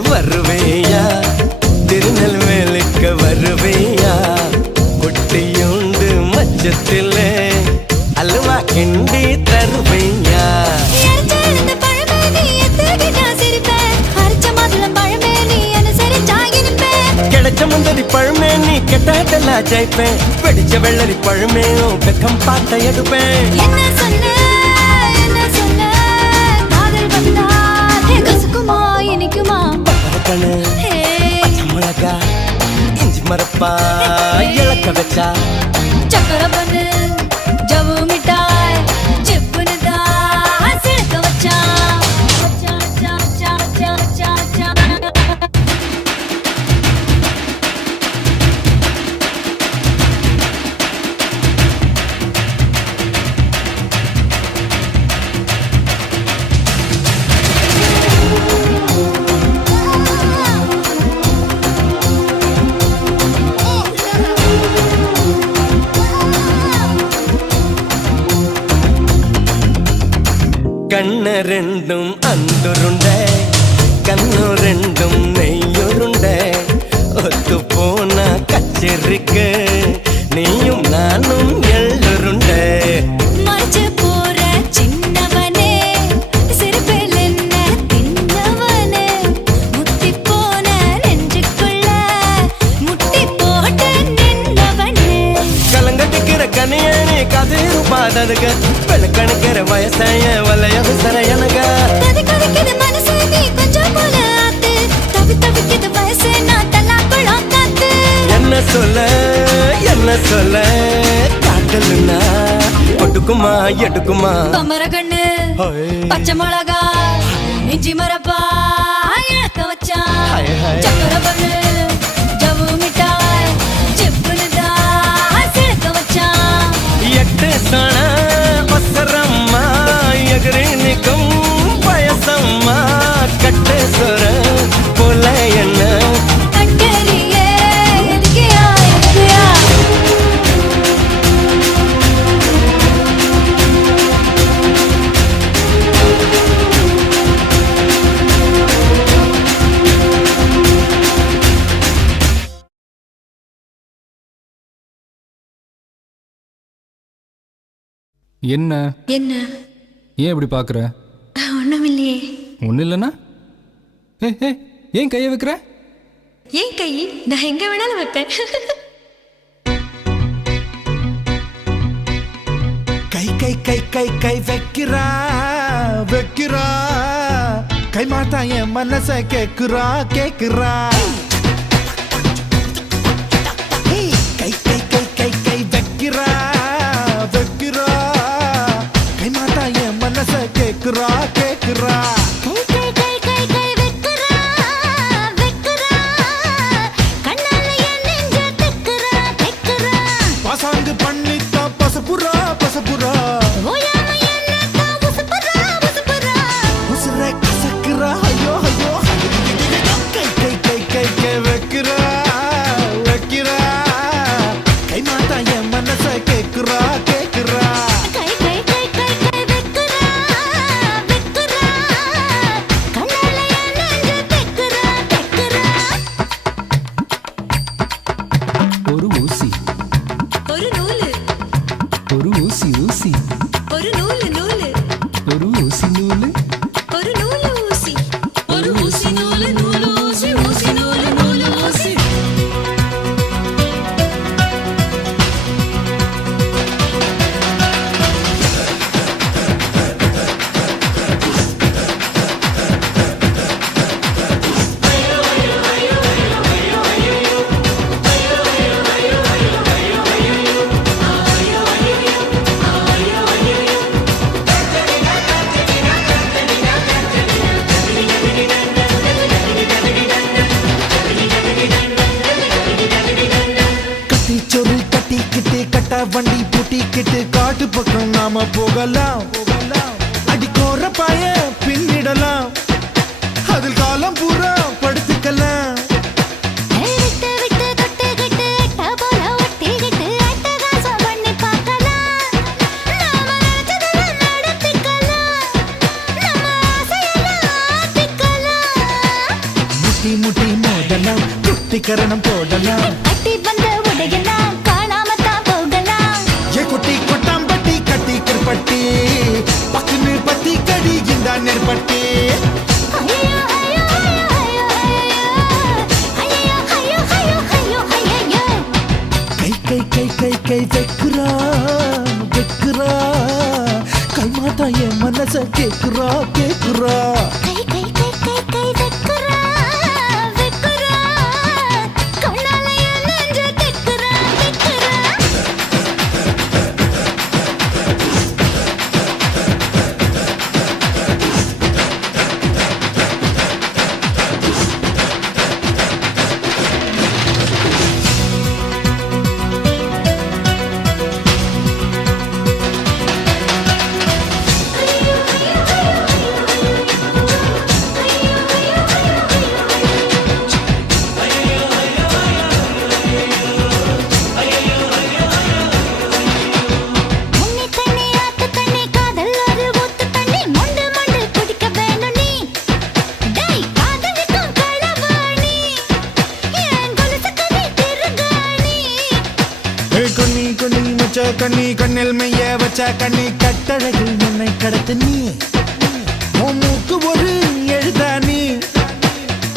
வருவேயா திருநெல்வேலிக்கு வருவேயா குட்டியுண்டு மச்சத்திலே அல்வா கிண்டி தருவேயா சுந்தரி பழமே நீ கெட்டாட்டெல்லாம் ஜெயிப்பேன் வெடிச்ச வெள்ளரி பழமே வெக்கம் பார்த்த எடுப்பேன் என்ன சொன்ன காதல் வந்தா கசுக்குமா இனிக்குமா கண்ணு பச்சை மிளகா இஞ்சி மரப்பா இழக்க வச்சா சக்கர பண்ணு ஜவு மிட்டாய் சிப்புனு தான் சிலுக்க வச்சா கண்ண ரெண்டும் அந்துருண்ட கண்ணு ரெண்டும் நெய்யுருண்ட ஒத்து போன கச்சேரிக்கு நீயும் நானும் எள்ளுருண்ட மறைச்சு போற சின்னவனே சிறுபில் என்ன தின்னவனே முத்தி போன நெஞ்சுக்குள்ள முட்டி போட்டு நின்னவனே கலங்கட்டிக்கிற கனியணி கதிரு பாடலுக வெளுக்கணுக்கிற வயசைய வலைய விசர எனக கதிக்குது மனசு நீ கொஞ்சம் போல ஆத்து தவிக்குது வயசு நான் தல்லாக்குளம் காத்து என்ன சொல்ல காட்டலுன்னா ஒட்டுக்குமா எடுக்குமா கமர கண்ணு பச்சை மிளகா இஞ்சி மரப்பா இழக்க வச்சா ஹாய், ஹாய். சக்கர பண்ணு ஜவு மிட்டாய் சிப்புனு தான் சிலுக்க வச்சா எட்டு சண ஒசரம்மா எகிரி நிற்கும் வயசம்மா கட்டு சொர போல என்ன கண்டறியே எதுக்கியா என்ன என்ன ஏன் இப்படி பார்க்குற ஒண்ணுமில்லையே ஒன்றும் இல்லைன்னா ஏன் கையை வைக்கிற ஏன் கை நான் எங்க வேணாலும் வைப்பேன் கை கை கை கை கை வைக்கிறா வைக்கிறா கை மாட்டா என் மனச கேக்குறா கேக்குறா கை கை கை கை கை வைக்கிறா வைக்கிறா கை மாட்டா என் மனச கேக்குறா கேக்குறா பாசாங்கு பண்ணித்தா பசப்புரா பசப்புரா உசுர கசக்குறா ஐயோ ஐயோ கை கை கை கை கை வைக்கிறா வைக்கிறா கை மாட்டா என் மனச கேக்குறா கேக்குறா ஒரு ஊசி ஒரு நூலு ஒரு ஊசி ஊசி ஒரு நூலு நூலு ஒரு ஊசி நூலு ஒரு நூலு ஊசி ஒரு ஊசி நூலு நூலு ஊசி ஊசி நூலு நூலு ஊசி கட்டிச்சொரு கட்டிக்கிட்டு கட்ட வண்டி பூட்டிக்கிட்டு காட்டு பக்கம் நாம போகலாம் அடிக்கோர பாய பின்னிடலாம் அதில் காலம் பூரா படுத்துக்கலாம் விட்டு விட்டு தொட்டுக்கிட்டு எட்ட போல ஒட்டிக்கிட்டு அட்டகாசம் பண்ணி பார்க்கலாம் நாம நினைச்சதெல்லாம் நடத்திக்கலாம் நம்ம ஆசையெல்லாம் ஆத்திக்கலாம் முட்டி முட்டி மோதலாம் குட்டிக்கரணம் போடலாம் கட்டி வந்த உடையெல்லாம் காணாம தான் போகலாம் ஏ குட்டி கொட்டாம்பட்டி கட்டி கிருப்பட்டி பக்குன்னு பத்தி கடி இந்த நெற்பட்டி ஐயோ ஐயோ ஐயோ ஐயோ ஐயோ ஐயோ ஐயோ ஐயோ கை வைக்கிறா வைக்கிறா கைமாத்தா என் மனச கேக்குறா கேக்குறா கை கை கை கை கை வெக்குறா வெக்குறா கண்ணால என் நெஞ்ச திக்குறா திக்குறா முன்னி தண்ணி ஆத்து தண்ணி காதல் ஒரு ஊத்து தண்ணி மொண்டு மொண்டு குடிக்க வேணும் நீ டேய் காதலிக்கும் களவாணி என் கொலுசு கதை திருகாணி கண்ணி கண்ணி மச்ச கண்ணி கண்ணில் மைய வச்ச கண்ணி கட்டழகில் என்னை கடத்து நீ உன் மூக்கு ஒரு எழுதானி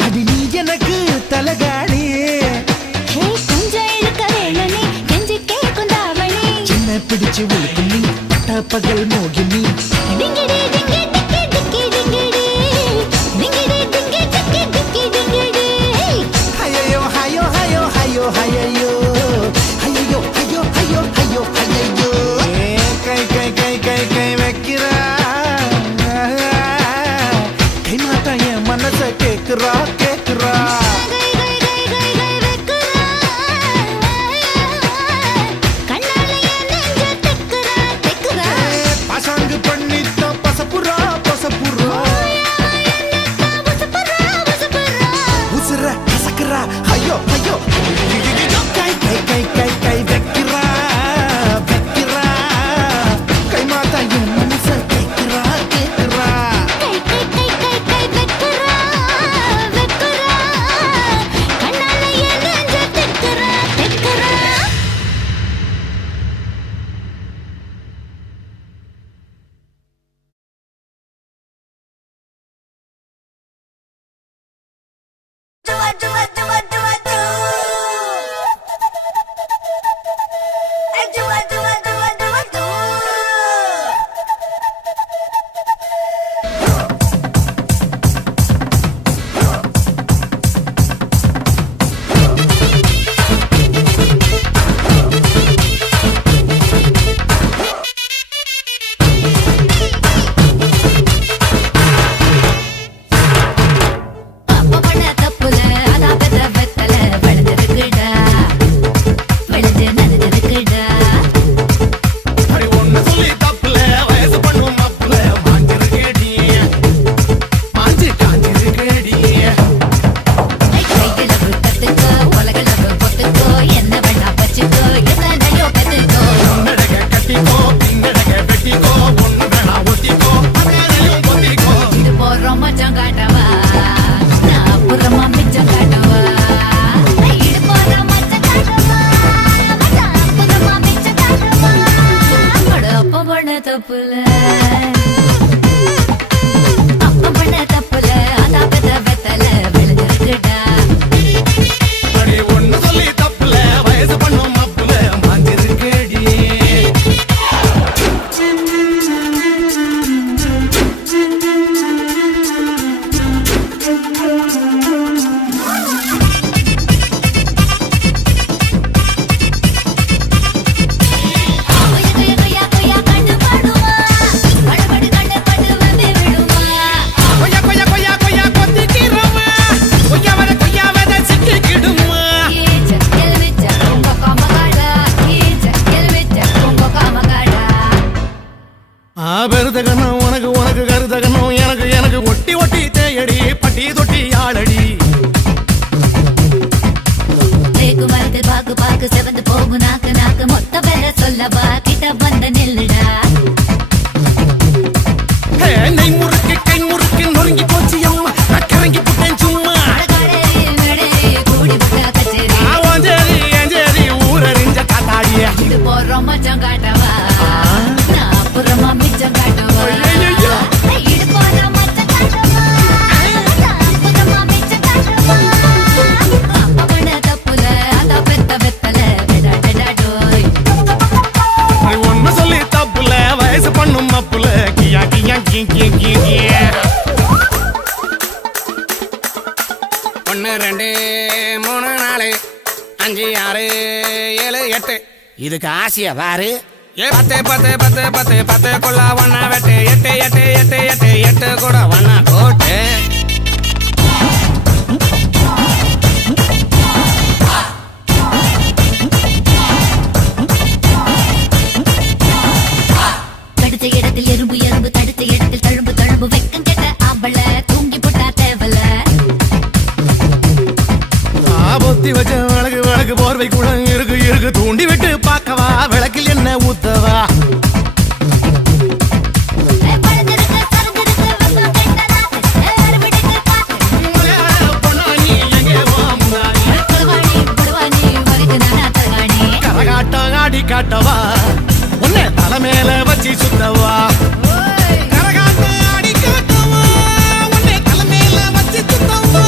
அடி நீ எனக்கு தலகாணி ஹே கொஞ்சம் இழுக்க வேணும் நீ கெஞ்சி கேட்கும் தாவணி சின்ன பிடிச்சு உழுக்கு நீ பட்ட பகல் மோகினி டிங்கிடி டிங்கி டிக்கி டிக்கி டிங்கிடி டிங்கிடி டிங்கி டிக்கி டிக்கி டிங்கிடி ஐயோ ஐயோ ஐயோ ஐயோ ஐயோ ஐயோ ஐயோ ஐயோ ஐயோ ஐயோ கை கை கை கை கை வைக்கிறா கை மாத்தா என் மனச கேக்குறா கேக்குறா கை கை கை கை கை வெக்குறா கண்ணால என் நெஞ்ச திக்குறா திக்குறா பசங்கு பண்ணித்தான் பசப்புறா பசப்புறா உசுப்புறா உசுப்புறா உசுர கசக்குறா ஐயோ ஐயோ கை கை கை கை கை வைக்கிறா வைக்கிறா கை மாத்தா என் மனச கேக்குறா கேக்குறா கை கை கை கை கை வெக்குறா வெக்குறா கண்ணால என் நெஞ்ச திக்குறா திக்குறா அப்ப பண்ண தப்புல அதான் பெத்த வெத்தல விளைஞ்சிருக்குடா விளைஞ்சு நனைஞ்சிருக்குடா ஒன்னு சொல்லி தப்புல வயசு பண்ணும் அப்புல மாஞ்சிருக்கேடி மாஞ்சி காஞ்சிருக்கேடி கைகளவு கத்துக்கோ உலகளவு பொத்துக்கோ என்ன வேணா பச்சுக்கோ எத்தனையோ பெத்துக்கோ முன்னடக கட்டிக்கோ பின்னடக வெட்டிக்கோ ஒன்னு வேணா ஒத்திக்கோ அதையும் ஒத்திக்கோ இது போறோம் மச்சம் காட்டவா நான் அப்புறமா மிச்சம் காட்டவா இது போறோம் மச்சம் காட்டவா நான் அப்புறமா மிச்சம் காட்டவா அட அப்ப பண்ண தப்புல அப்ப பண்ண தப்புல அதான் பெத்த வெத்தல விளைஞ்சிருக்குடா அடி ஒன்னு சொல்லி தப்புல வயசு பண்ணும் அப்புல மாஞ்சிருக்கேடி கொய்யா கொய்யா கொய்யா கண்டு பாடுவா படபடு கண்டு பட்டு வந்து விடுவா கொய்யா கொய்யா கொய்யா கொய்யா கொத்திக்கிறோமா கொய்யாவத சிக்கிக்கிடுமா ஏ சக்கல் வெச்ச உங்க காமகாடா ஏ சக்கல் வெச்ச உங்க காமகாடா பெருதகனும் உனக்கு உனக்கு கருதகனும் எனக்கு எனக்கு ஒட்டி ஒட்டி தேயடி பட்டி தொட்டி ஆளடி தேக்கு மருந்து பாக்கு பாக்கு செவந்து போகும் நாக்கு நாக்கு மொத்த பேர சொல்லவா கிட்ட வந்த நெல்லுடா நெய் முறுக்கு கை முறுக்கு நொறுங்கி போச்சு அம்மா நான் கரங்கி புட்டேன் சும்மா கடேரி நடேரி கூடி விட்டா கச்சேரி ஆவாஞ்சேரி ஏஞ்சேரி ஊரறிஞ்ச காத்தாடிய இது போறோம் மச்சம் காட்டவா நான் அப்புறமா மிச்சம் காட்டவா ஐயையோ. இது போறோம் மச்சம் காட்டவா நான் அப்புறமா மிச்சம் காட்டவா அப்ப பண்ண தப்புல அதான் பெத்த வெத்தல டடா டடா டோய் ஒன்று ரெண்டு மூணு நாலு அஞ்சு ஆறு ஏழு எட்டு இதுக்கு ஆசையா பாரு பத்து பத்து பத்து பத்து பத்துக்குள்ள ஒன்னா வெட்டு எட்டு எட்டு எட்டு எட்டு எட்டு கூட ஒன்னா போட்டு தடுத்த இடத்தில் எறும்பு எறும்பு தடுத்த இடத்தில் தழும்பு தழும்பு வெக்கம் கெட்ட அவள தூங்கி போட்டா தேவல பொத்தி வச்ச வழக்கு வழக்கு போர்வை கூட இருக்கு இருக்கு தூண்டி விட்டு பார்க்கவா விளக்கில் என்ன ஊத்தவா கரகாட்டம் ஆடி காட்டவா உன்னை தலை மேல வச்சு சுத்தவா கரகாட்டம் ஆடி காட்டவா உன்னை தலை மேல வச்சு சுத்தவா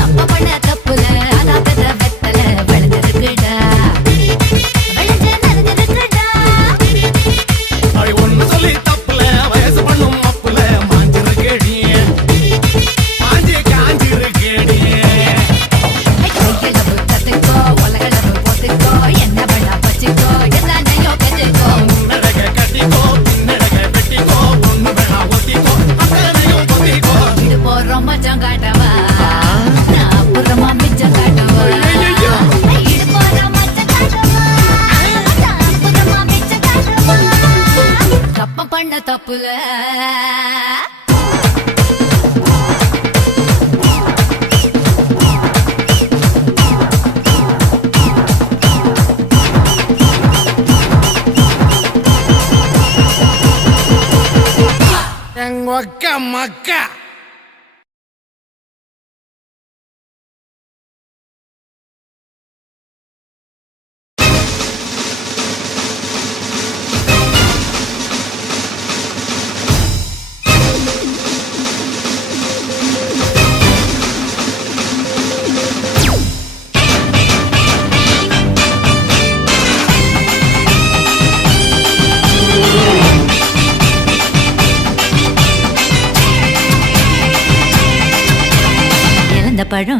அப்பா பண்ண தப்புல அதான் பெத்த வெத்தல விளைஞ்சிருக்குடா விளைஞ்ச நனைஞ்சிருக்குடா அடி ஒண்ணு சொல்லி தப்புல வயசு பண்ணும் அப்புல மாஞ்சிருக்கேடி மாஞ்சி காஞ்சிருக்கேடி கையில புத்தத்துக்கோ உலகளவு போத்துக்கோ என்ன பண்ணா பச்சுக்கோ என்னையோ பெற்றுக்கோ முன்னடக கட்டிக்கோ பின்னடக வெட்டிக்கோ ஒண்ணு வேணா ஒத்திக்கோ அத்தனையும் பொத்திக்கோ இது போறோம் மச்சம் காட்டவா நான் அப்புறமா மிச்சம் காட்டவா இது போறோம் மச்சம் காட்டவா நான் அப்புறமா மிச்சம் காட்டவா தப்ப பண்ண தப்புல எங்க அக்கா மக்கா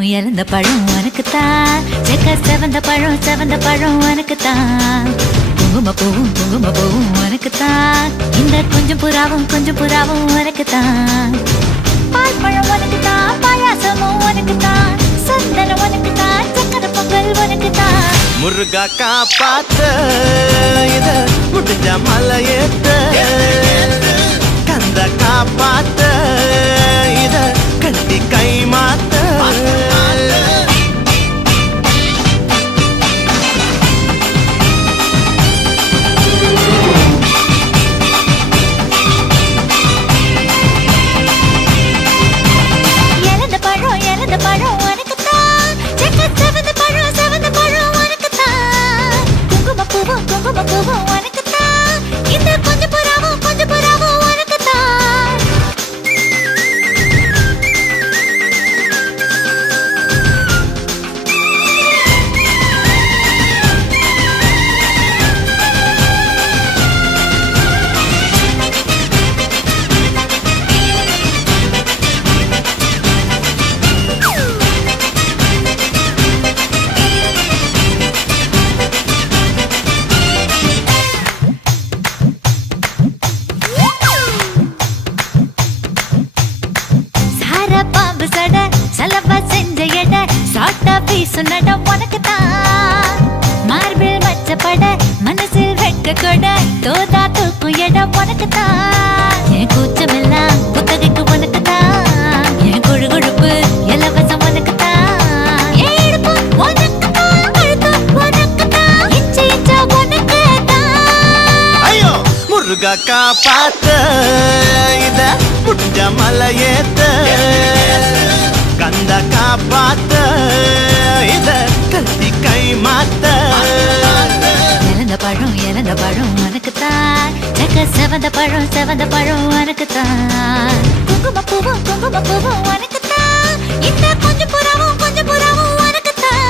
இழந்த பழம் உனக்குத்தான் செக்க செவந்த பழம் உனக்குத்தான் குங்கும பூவும் உனக்குத்தான் இந்த கொஞ்சம் புறாவும் உனக்குத்தான் பால் பழம் உனக்குத்தான் பாயாசமும் உனக்குத்தான் சந்தனம் உனக்குத்தான் சக்கரை பொங்கல் உனக்குத்தான் முருகா காப்பாத்த இத முடிஞ்ச மலையேத்த கந்த காப்பாத்த இத கட்டி கை மாத்த இழந்த பழம் உனக்குத்தான் செக்க செவந்த பழம் உனக்குத்தான் குங்கும பூவும் உனக்குத்தான் இந்த கொஞ்சம் புறாவும் உனக்குத்தான் சொன்னட உனக்குத்தான் மார்பில் மச்சப்பட மனசில் வெட்க கொட தோதா தூக்கும் இடம் உனக்குத்தான் என் கூச்சமெல்லாம் புத்தகைக்கு உனக்குத்தான் என் கொழுகொழுப்பு இலவசம் உனக்குத்தான் என் இடுப்பு உனக்குத்தான் கழுத்து உனக்குத்தான் இச்சை உனக்குத்தான் ஐயோ முருகா காப்பாத்த இத முடிஞ்ச மலையேத்த கந்த காப்பாத்த இத கட்டி கை மாத்த இழந்த பழம் உனக்குத்தான் செக்க செவந்த பழம் உனக்குத்தான் குங்கும பூவும் உனக்குத்தான் இந்த கொஞ்சம் புறாவும் உனக்குத்தான்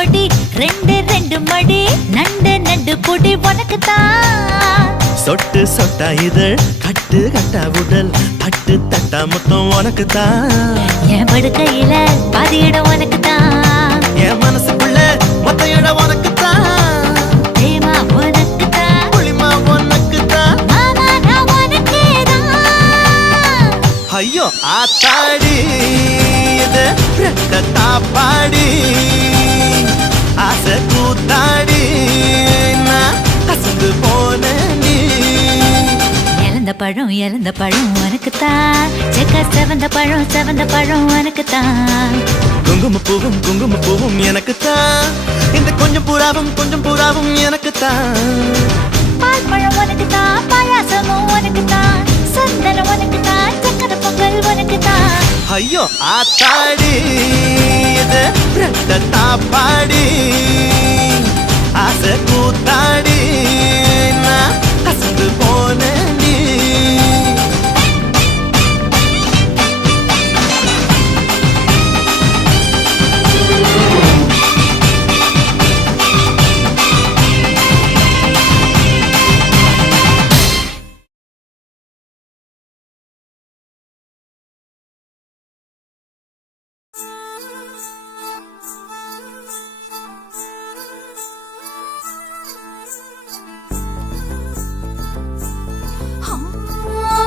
கொடி ரெண்டு ரெண்டு மடி நண்டு நண்டு பொடி உனக்கு தான் சொட்டு சொட்டா இதழ் கட்டு கட்டா உடல் தட்டு தட்டா மொத்தம் உனக்கு தான் என் படுக்கையில பாதி இடம் உனக்கு தான் என் மனசுக்குள்ள மொத்த இடம் உனக்கு தான் தேமா உனக்கு தான் புளிமா உனக்கு தான் மாமா நான் உனக்கே தான் ஐயோ ஆத்தாடி இது ரெட்ட தாப்பாடி ஆசை கூத்தாடி நான் கசந்து போன நீ இழந்த பழம் உனக்கு தான் செக்க செவந்த பழம் உனக்கு தான் குங்கும பூவும் எனக்கு தான் இந்த கொஞ்சம் புறாவும் எனக்கு தான் பால் பழம் உனக்கு தான் பாயாசமும் உனக்கு தான் சந்தனம் உனக்கு தான் சக்கரை பொங்கல் உனக்கு தான் ஐயோ ஆத்தாடி இது ரெட்ட தாப்பாடி ஆசை கூத்தாடி நான் கசந்து போன நீ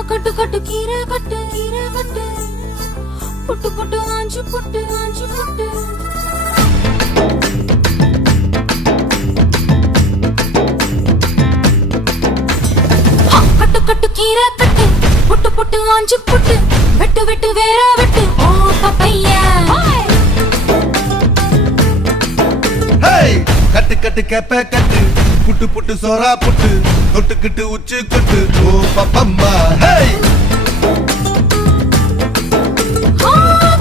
கட்டு கட்டு கீரை கட்டு புட்டு புட்டு ஆஞ்சு புட்டு கட்டு கட்டு கீரை கட்டு புட்டு புட்டு ஆஞ்சு புட்டு வெட்டு வெட்டு வேற வெட்டு ஓ பப்பையா கட்டு கட்டு கேப்ப கட்டு புட்டு புட்டு சோறா புட்டு தொட்டுக்கிட்டு உச்சு கொட்டு ஓ பப்பம்மா ஹே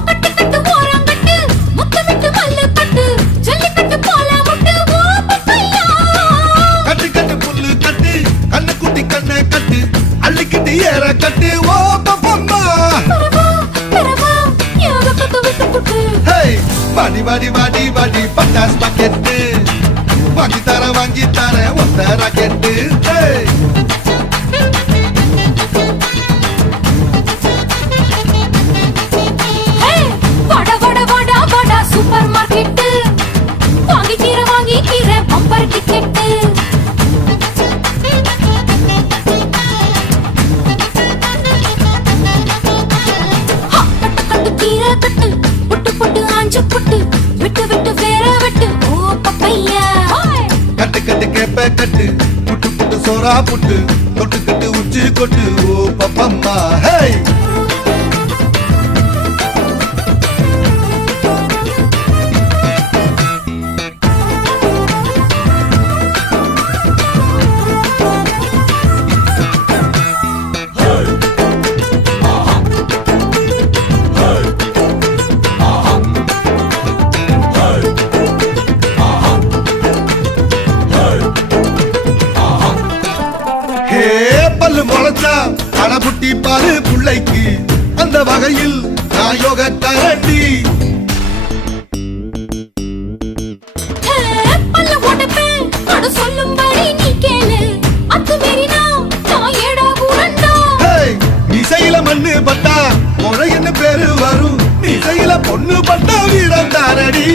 கட்டு கட்டு ஓரம் கட்டு முத்து விட்டு மல்லு கட்டு ஜல்லிக்கட்டு போல முட்டு ஓ பப்பையா கட்டு கட்டு புல்லு கட்டு கண்ணு குட்டி கண்ணை கட்டு அள்ளிக்கிட்டு ஏற கட்டு ஓ பப்பம்மா பெறவா யோக கட்டு விட்டு புட்டு ஹே வாடி வாடி வாடி வாடி பட்டாஸ் பாக்கெட்டு வாங்கி தர ஒத்த ராக்கெட்டு ஹே வட சூப்பர் மார்க்கெட் வாங்கி கீரை பம்பர் டிக்கெட் கட்டு கீரை கட்டு புட்டு புட்டு ஆஞ்சு புட்டு விட்டு விட்டு வேற விட்டு ஓ பப்பையா கட்டு கட்டு கேப்ப கட்டு புட்டு புட்டு சோறா புட்டு தொட்டுக்கிட்டு உச்சி கொட்டு ஓ பப்பம்மா ஹே அடபுட்டி பாரு புள்ளைக்கு அந்த வகையில் நான் யோக கரண்டி பல்ல உடப்பே அட சொல்லும்படி நீ கேளு அத்து மீறினா நான் ஏடா உரண்டா இசையில மண்ணு பட்டா முறைன்னு பேரு வரும் இசையில பொண்ணு பட்டா வீரம் தாரடி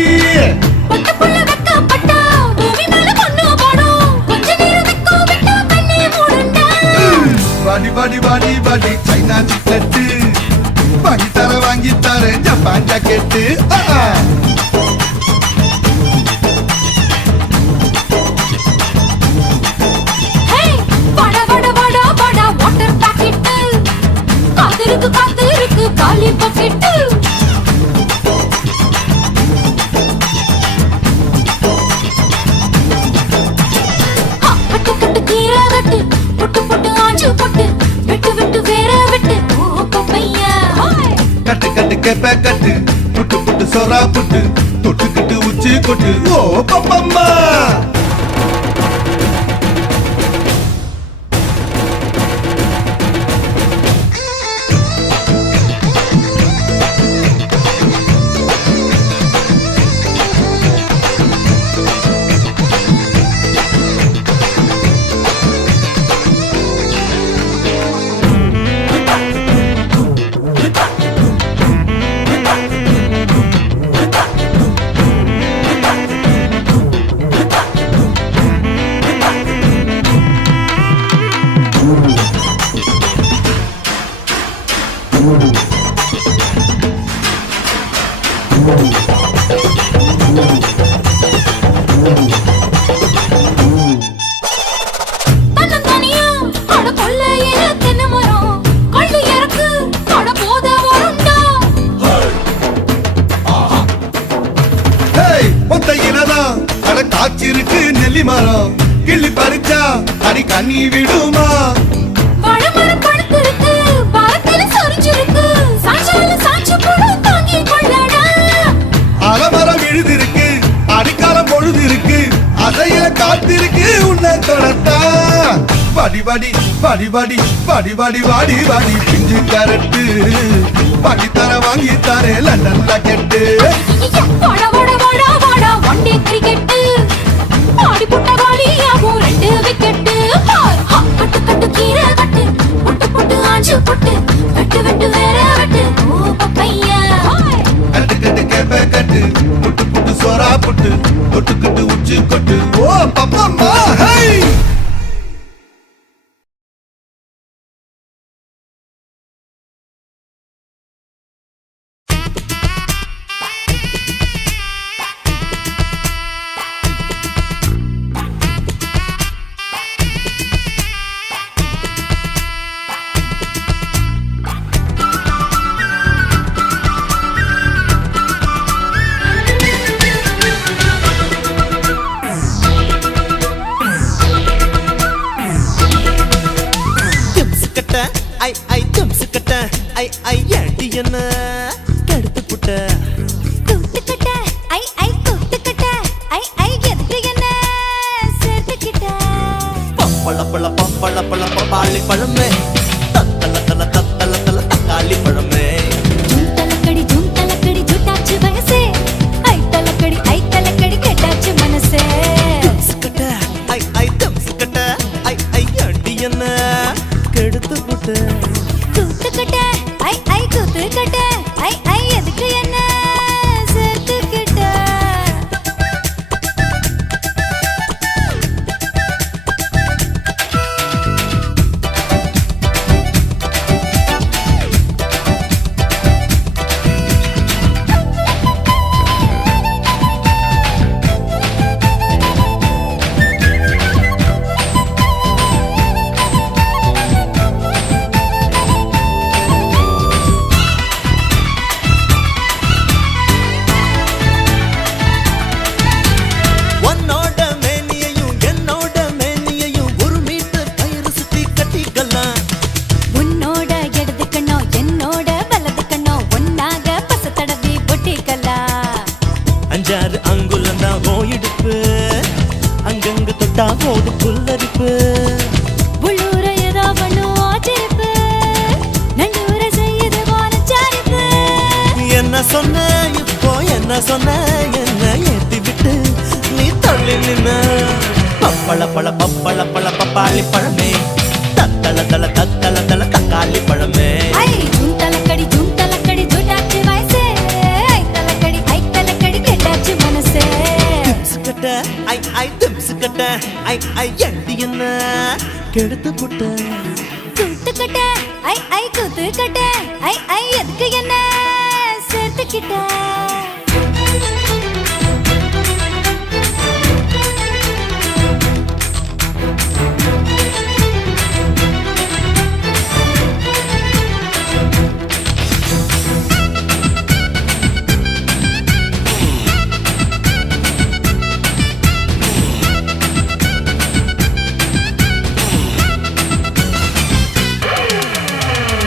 பட்ட புள்ள வெக்கப்பட்டா பூமி மேல பொண்ணு படும் கொஞ்ச நேரம் வெக்கோ விட்டா கண்ணே மூடுண்டா வாடி வாடி வாடி வாடி சைனா சிக்கெட்டு வாங்கி தர ஜப்பான் ஜாக்கெட்டு வாட்டர் பாக்கெட் காத்திருக்கு காலி பக்கெட் கட்டு கட்டு கீரை கட்டு புட்டு புட்டு ஆஞ்சு புட்டு விட்டு விட்டு வேற விட்டு ஓ பப்பையா கட்டு கட்டு கேப்ப கட்டு புட்டு புட்டு சோறா புட்டு தொட்டுக்கிட்டு உச்சி கொட்டு ஓ பப்பம்மா ஒத்தையிலதான் அட காய்ச்சிருக்கு நெல்லி மரம் கிள்ளி பறிச்சா அடி கண்ணி விடுமா வாழைமரம் பழுத்திருக்கு, வாரத்தில சொரிஞ்சிருக்கு, சாஞ்சால சாஞ்சு போடு தாங்கிக் கொள்ளடா. அலமரம் விழுதிருக்கு அடிக்காலம் பொழுது இருக்கு அதையில காத்திருக்கு உன்னை தொடத்தா படி படி படி படி படி படி வாடி வாடி பிஞ்சு கரட்டு படி தர வாங்கி தரே லண்டன்ல கெட்டு ஐயா, வாடா வாடா வாடா வாடா ஒன் டே கிரிக்கெட்டு ஆடி புட்ட வாலியாவும் 2 விக்கெட்டு கட்டு கட்டு கீரை கட்டு புட்டு புட்டு ஆஞ்சு புட்டு வெட்டு வெட்டு வேற வெட்டு ஓ பப்பையா கட்டு கட்டு கேப்ப கட்டு புட்டு புட்டு சோரா புட்டு கொட்டு உச்சி கொட்டு ஓ பப்பம்மா ஹை என்ன கடுத்து புட்ட கூத்துக்கிட்ட ஐ கூத்துக்கிட்ட ஐ எதுக்கு என்ன சேர்த்துக்கிட்ட பப்பள பப்பாளி பழமே தத்தல தக்காளி பழமே ஜூம் தலக்கடி ஜூட்டாச்சு வயசே ஐ தலக்கடி கெட்டாச்சு மனசே தும்சுக்கட்ட ஐ தும்சுக்கட்ட ஐ அடி என்ன கெடுத்து புட்ட கூத்துக்கிட்ட ஐ கூத்துக்கிட்ட ஐ எதுக்கு என்ன சேர்த்துக்கிட்ட உன்னோட மேனியையும் என்னோட மேனியையும் 1 மீட்டர் கயிறு சுத்தி கட்டிக்கலாம் உன்னோட இடது கண்ணோ என்னோட வலது கண்ணோ ஒன்னாக பச தடவி ஒட்டிக்கலாம் 5-6 அங்குலம் தான் போயிடுப்பு அங்கங்க தொட்டா போது புல்லரிப்பு உள்ளூர ஏதோ பண்ணும் ஆச்சரிப்பு நண்டூர செய்யுது வானச்சாரிப்பு என்ன சொன்ன இப்போ என்ன சொன்ன என்ன ஏத்தி விட்டு நீ தள்ளி நின்ன பப்பள பப்பாளி பழமே தத்தல தக்காளி பழமே ஐ ஜூம் தலக்கடி ஜூட்டாச்சு வயசே ஐ தலக்கடி கெட்டாச்சு மனசே திம்சுக்கட்ட ஐ திம்சுக்கட்ட ஐ எண்டி என்ன கெடுத்து புட்ட கூத்துக்கிட்ட ஐ கூத்துக்கிட்ட ஐ எதுக்கு என்ன சேர்த்துக்கிட்ட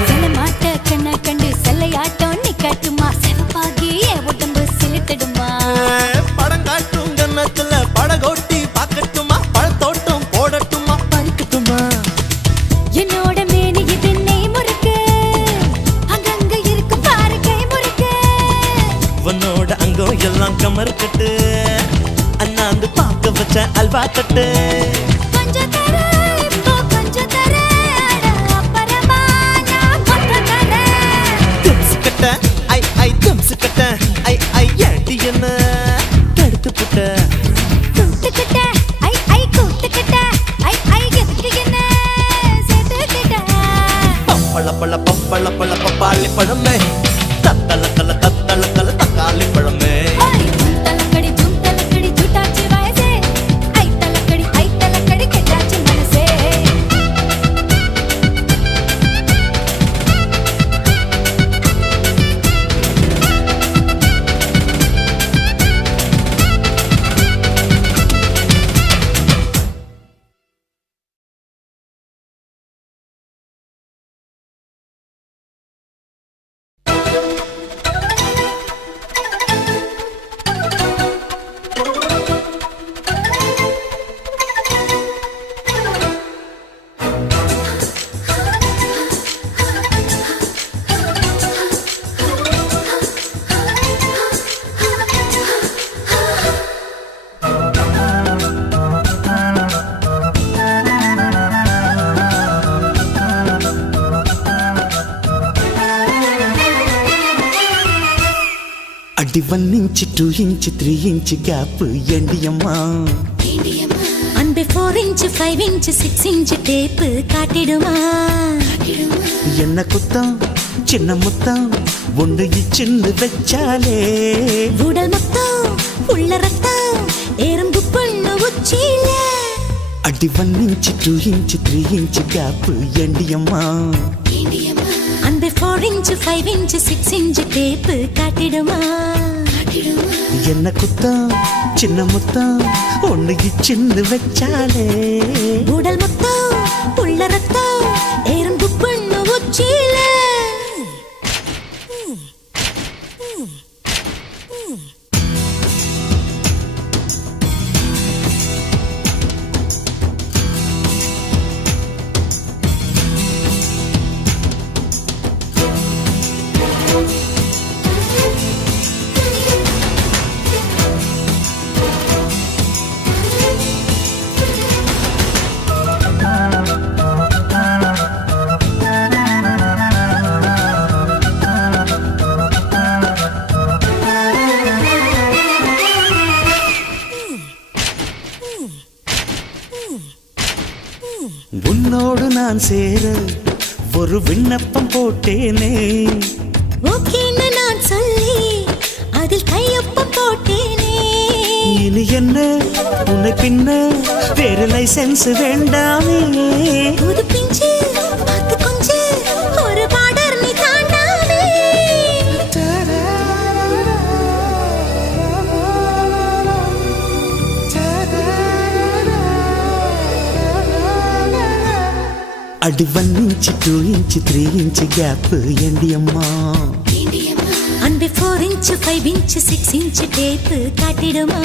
சில மாட்ட கண்ண கண்டு செல்லையாட்டம் நிக்கட்டுமா செவப்பாகி என் உடம்பு சிலித்திடுமா படம் காட்டும் கன்னத்துல படகோட்டி பாக்கட்டுமா பழத்தோட்டம் போடட்டுமா பறிக்கட்டுமா என்னோட மேனி இது நெய் முறுக்கு அங்கங்க இருக்கு பாரு கை முறுக்கு உன்னோட அங்கம் எல்லாம் கமர் கட்டு அண்ணாந்து பார்க்க வச்ச அல்வா கட்டு கொஞ்சம் தர இப்போ கொஞ்சம் தர அட அப்புறமா நான் கொஞ்சம் தரேன் திம்சுக்கட்ட ஐ திம்சுக்கட்ட ஐ ஏண்டி என்ன கெடுத்து புட்ட கூத்துக்கிட்ட ஐ கூத்துக்கிட்ட ஐ எதுக்கு என்ன சேர்த்துக்கிட்ட பப்பள பப்பாளி பழமே தத்தல தக்காளி பழமே ஜூம் தலக்கடி ஜூட்டாச்சு வயசே ஐ தலக்கடி கெட்டாச்சு மனசே அடி 1 inch 2 inch 3 inch கேப் எண்டியம்மா அன்பே 4 inch 5 inch 6 inch டேப்பு காட்டிடுமா என்ன குத்தம் சின்ன முத்தம் ஒன்று சின்ன வச்சாலே உடல் மொத்தம் உள்ள ரத்தம் எறும்பு பொண்ணு உச்சியில அடி 1 inch 2 inch 3 inch கேப் எண்டியம்மா அன்பே 4 inch 5 inch 6 inch டேப்பு காட்டிடுமா என்ன குத்தம் சின்ன முத்தம் ஒன்று சின்ன வச்சாலே உடல் மொத்தம் உள்ள ரத்தம் எறும்பு பொண்ணு உச்சியில உன்னோடு நான் சேர ஒரு விண்ணப்பம் போட்டேனே ஓகேன்னு நான் சொல்லி அதில் கையொப்பம் போட்டேனே இனி என்ன உன்னை பின்ன வேறு லைசென்ஸ் வேண்டாமே புது பிஞ்சு பார்த்து கொஞ்சு ஒரு பார்டர் நீ தாண்டாமே அடி 1 inch 2 inch 3 inch கேப் எண்டியம்மா அன்பே 4 inch 5 inch 6 inch டேப்பு காட்டிடுமா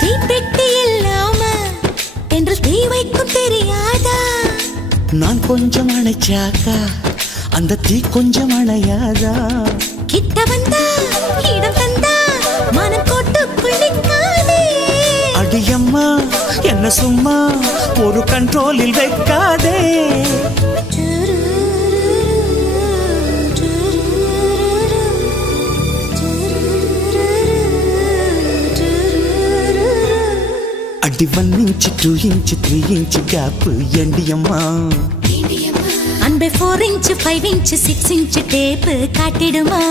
தீப்பெட்டி இல்லாம என்று தீ வைக்கும் தெரியாதா நான் கொஞ்சம் அணைச்சாக்கா அந்த தீ கொஞ்சம் அணையாதா கிட்ட வந்தா இடம் தந்தா மனம் கோட்டுக்குள் நிற்காதே அடியம்மா என்ன சும்மா ஒரு கண்ட்ரோலில் வைக்காதே அடி 1 inch 2 inch 3 inch கேப் எண்டியம்மா அன்பே 4 inch 5 inch 6 inch டேப்பு காட்டிடுமா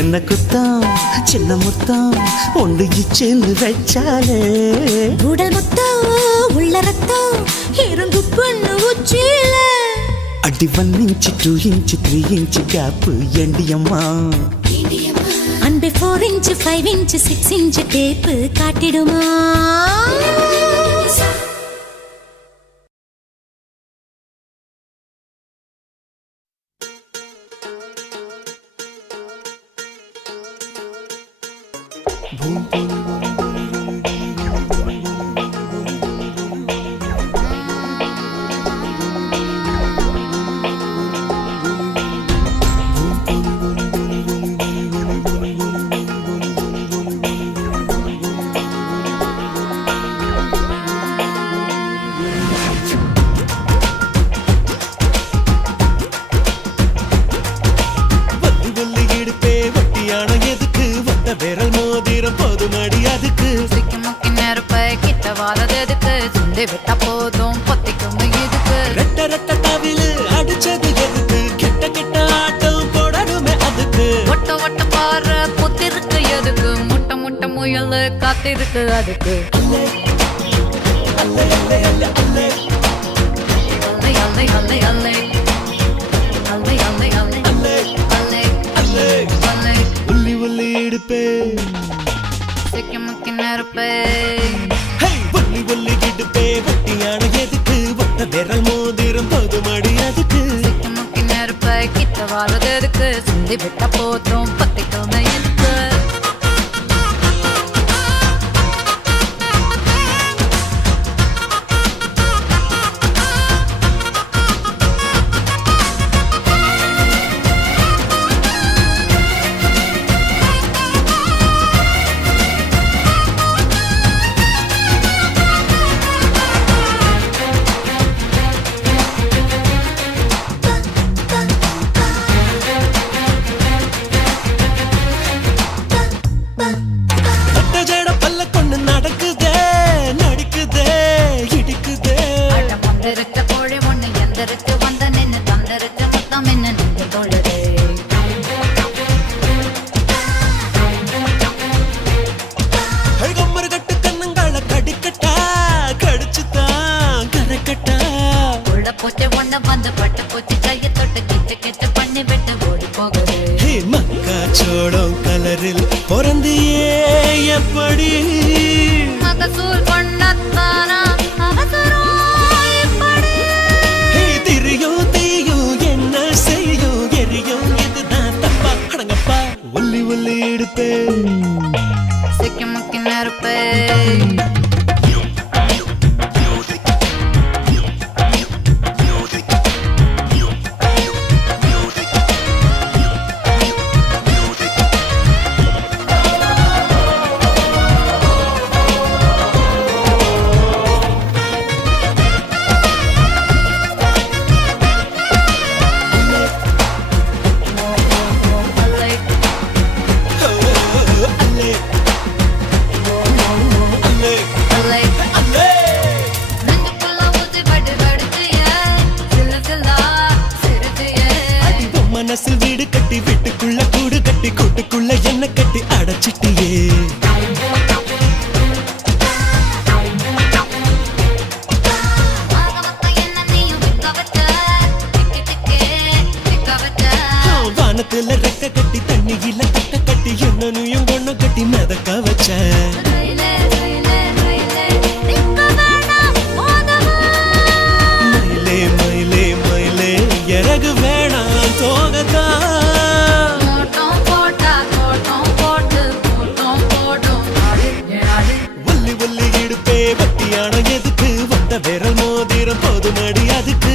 என்ன குத்தம் சின்ன முத்தம் ஒன்று சின்ன வச்சாலே உடல் மொத்தம் உள்ள ரத்தம் எறும்பு பொண்ணு உச்சியில அடி 1 inch 2 inch 3 inch கேப் எண்டியம்மா அன்பே 4 inch 5 inch 6 inch டேப்பு காட்டிடுமா விரல் மோதிரம் போதுமடி அதுக்கு சிக்கி நெருப்ப கிட்ட வாரது எதுக்கு சுண்டி விட்டா போதும் பொத்திக்கும் இதுக்கு ரெட்ட ரெட்ட தவிலு அடிச்சது எதுக்கு கெட்ட கெட்ட ஆட்டம் போடணுமே அதுக்கு ஒட்ட ஒட்ட பாரு புத்திருக்கு எதுக்கு முட்டை முயல் காத்திருக்கு அதுக்கு அல்லை அல்லை அல்லை அல்லை அல்லை அல்லை உள்ளி உள்ளி இடுப்பே சிக்கமுக்கி நெருப்பே உள்ளி உள்ளி இடுப்பே வட்டியான எதுக்கு ஒட்ட விரல் மோதிரம் போதுமடி அதுக்கு சிக்கமுக்கி நெருப்பை கிட்ட வாழது எதுக்கு சிந்தி விட்ட போதும் பத்திக்குமே எதுக்கு மக்காச்சோளம் கலரில் பொறந்தியே எப்படி மகசூல் பண்ணத்தானா அவசரம் எப்படி திரியும் தீயும் என்ன செய்யும் எரியும் இதுதான் தப்பா அடங்கப்பா ஒல்லி ஒல்லி எடுப்பே சிக்கமுக்கி நெருப்பே மனசில் வீடு கட்டி வீட்டுக்குள்ள கூடு கட்டி கூட்டுக்குள்ள என்ன கட்டி அடைச்சிட்டியே வானத்துல ரெக்க கட்டி தண்ணியில கட்ட கட்டி என்னனையும் கொண்டு கட்டி மிதக்க வச்ச மயிலே மயிலே மயிலே இறகு வேணாம் ஒல்லி ஒல்லி இடுப்பே வட்டியான எதுக்கு வந்த விரல் மோதிரம் போதுமடி அதுக்கு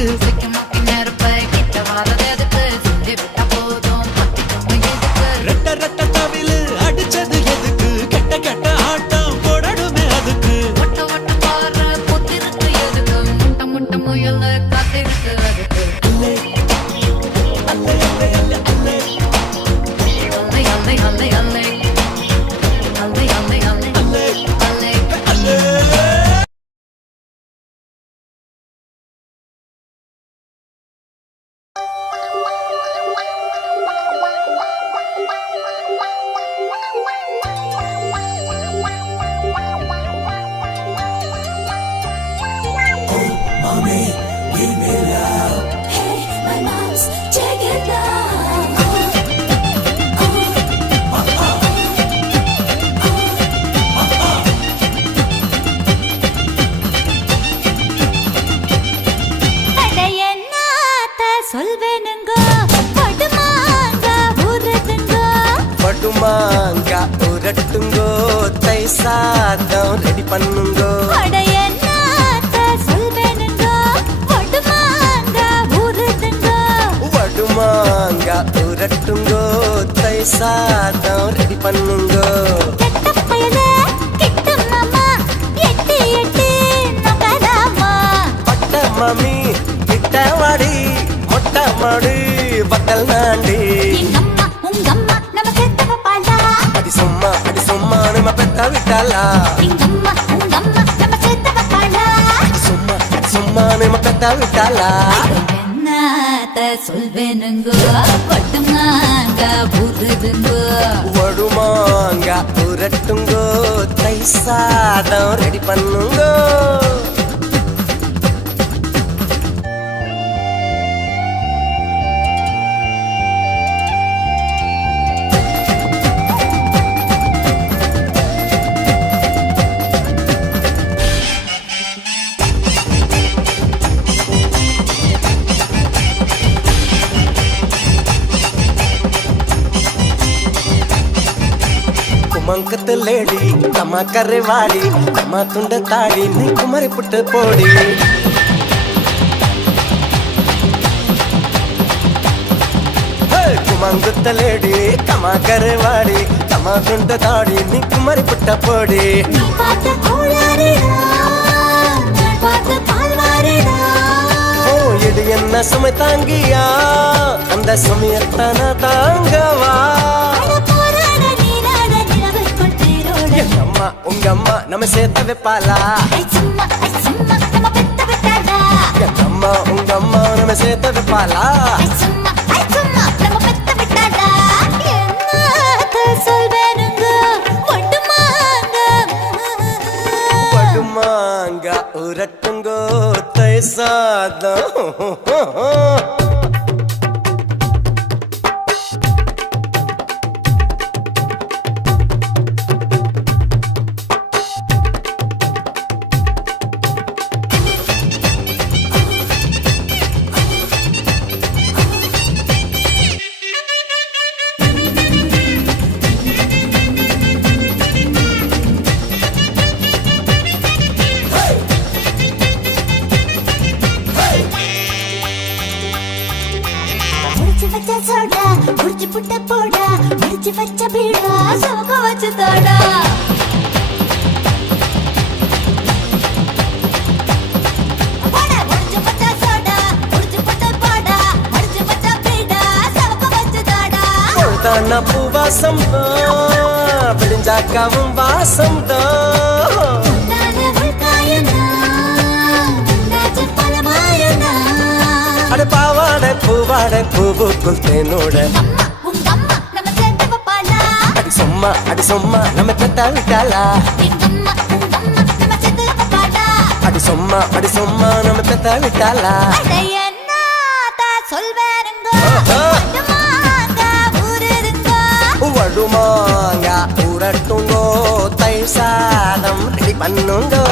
ரெட்ட ரெட்ட தவிலு அடிச்சது எதுக்கு கெட்ட கெட்ட ஆட்டம் போடணுமே அதுக்கு முயல் காத்திருக்கு அதுக்கு அல்லை அல்லை அல்லை அல்லை அல்லை அல்லை அல்லை அல்லை அல்லை அல்லை அல்லை அல்லை My mom's taking love. அட என்னத்த சொல்வேனுங்க படுமாங்க ஊருதுங்க படுமாங்க உரட்டுங்கோ தை சாதம் ரெடி பண்ணுங்கோ அட என்னத்த சொல்வேனுங்க படுமாங்க ஊருதுங்க வடுமாங்க உரட்டுங்கோ தை சாதம் ரெடி பண்ணுங்கோ கெட்ட பயலே கிட்ட மாமா எட்டி எட்டி நகராமா பட்ட மம்மி கிட்ட வாடி மொட்டை மாடி பட்டல் நாண்டி எங்கம்மா உங்கம்மா நம்ம செத்தவ பாலா அடி சும்மா நம்ம பெத்த விட்டாலா எங்கம்மா உங்கம்மா நம்ம செத்தவ பாலா சும்மா நம்ம பெத்த விட்டாலா என்ன என்னத்த சொல்வேனுங்கோ கொட்டுமாங்க பூதுதுங்கோ வடுமாங்க உரட்டுங்கோ தை சாதம் ரெடி பண்ணுங்கோ குமங்கத்து லேடி கம்மா கரைவாடி கம்மா துண்ட தாடி நீ குமரி புட்டு போடி குமங்குத்த லேடி கம்மா கரைவாடி கம்மா துண்ட தாடி நீ குமரி புட்ட போடி நீ பார்த்த கோளாறுடா நான் பார்த்த பால்வாறுடா ஓ இது என்ன சுமை தாங்கியா அந்த சுமையத்தான தாங்கவா அட போராட நீராட நிலவுக்குள் தேரோட எங்க அம்மா உங்க அம்மா நம்ம சேர்த்த வைப்பாளா ஐ சும்மா நம்ம பெத்த விட்டாடா எங்க அம்மா உங்க அம்மா நம்ம சேர்த்த வைப்பாளா ஐ சும்மா நம்ம பெத்த விட்டாடா என்னத்த சொல்வேனுங்க ஒட்டுமாங்க படுமாங்க உரட்டுங்கோ தை சாதம் முடிச்சு வச்ச சோடா முடிச்சு புட்ட போடா முடிச்சு வச்ச பீடா சோக வச்சு தாடா போடா முடிச்சு வச்ச சோடா முடிச்சு புட்ட போடா முடிச்சு வச்ச பீடா சோக வச்சு தாடா தான பூவாசம் தான் விடிஞ்சாக்காவும் வாசம் தான் நானே உள்காயனா நாச்சு பலமாயனா அட பாவாடை பூவாடை பூவுக்குள் தேனோட அம்மா உங்க அம்மா நம்ம சேர்த்து வைப்பாளா அடி சும்மா நம்ம பெத்தா விட்டாளா எங்க அம்மா உங்க அம்மா நம்ம சேர்த்து வைப்பாளா அடி சும்மா நம்ம பெத்தா விட்டாளா அட என்னத்த சொல்வேனுங்க ஒட்டுமாங்க ஊருதுங்க வடுமாங்க உரட்டுங்கோ தை சாதம் ரெடி பண்ணுங்கோ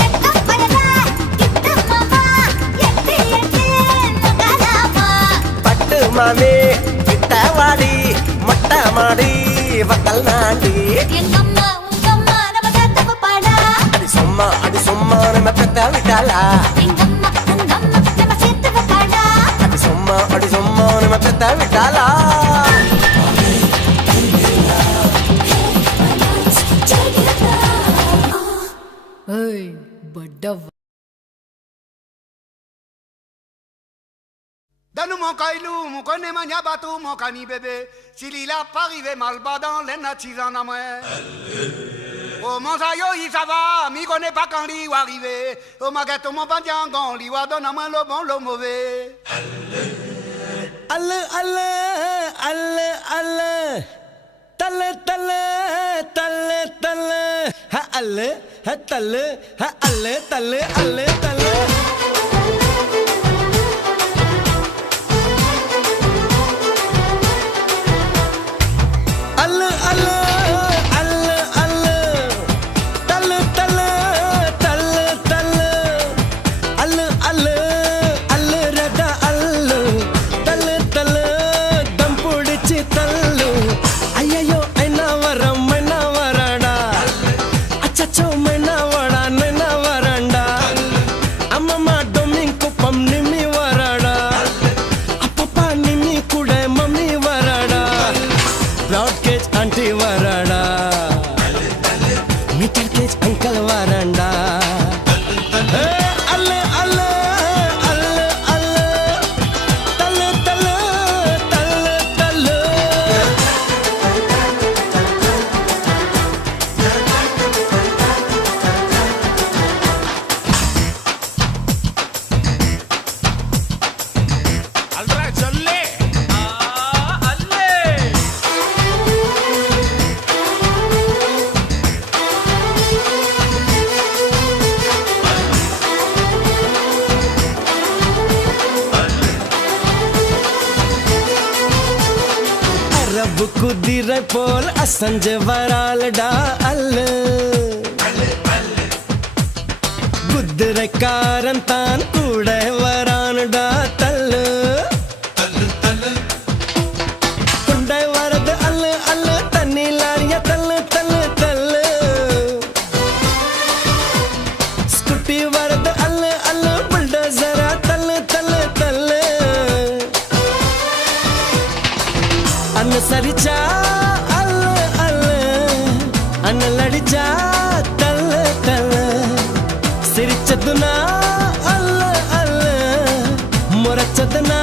தெக்கப்படலா கிட்ட மாமா எட்டு எட்டு நகலாமா பட்டு மாமி கிட்ட வாடி மொட்டை மாடி வக்கல் நாண்டி எங்க அம்மா உங்க அம்மா நம்ம சேர்த்து வைப்பாளா அடி சும்மா நம்ம பெத்தா விட்டாளா எங்க அம்மா உங்க அம்மா நம்ம சேர்த்து வைப்பாளா அடி சும்மா நம்ம பெத்தா விட்டாளா ஏய் பட்டா Donne mon caillou, mon connaît mon yabatou, mon cani bébé. S'il il a pas arrivé mal bas dans les natis en amoué. Oh mon sayo, il ça va, mi connaît pas quand il va arriver. Oh ma gâteau, mon bandiangon, il va donner à moi le bon, le mauvais. அல்ல அல்ல அல்ல அல்ல தல்ல தல்ல தல்ல தல்ல ஹ அல்ல ஹ தல்ல ஹ அல்ல தல்ல அல்ல தல்ல அல்ல அல்ல அல்ல அல்ல தல்ல தல்ல தல்ல தல்ல அல்ல அல்ல அல்ல ரட அல்ல தல்ல தல்ல தம் புடிச்சு தல்லு ஐயோ என்ன வரடா அச்சச்சோ மென்னா வடா நென்னா வரண்டா அம்மம்மா டொமிங் குப்பம் நிம்மி வரடா அப்பப்பா நிம்மி கூட மம்மி வரடா ப்ராட்கேஜ் ஆண்டி வரடா மீட்டர் கேஜ் அங்கல் வரண்டா அல்ல அல்ல அல்ல அல்ல தல்ல தல்ல தல்ல தல்ல அம்பு குதிரை போல் அசஞ்சு வராளடா அல்லு குதிரைக்காரன் தான் கூட வரானுடா தள்ளு குண்டை வரது அல்லு அல்லு தண்ணி லாரிய தள்ளு தள்ளு தள்ளு ஸ்கூட்டி வரது அல்லு அல்லு புல்டோசரா தள்ளு தள்ளு தள்ளு அனுசரிச்சா அல்லு அல்லு அண்ணல் அடிச்சா தள்ளு தள்ளு சிரிச்சதுனா அல்ல அல்ல முறைச்சதுனா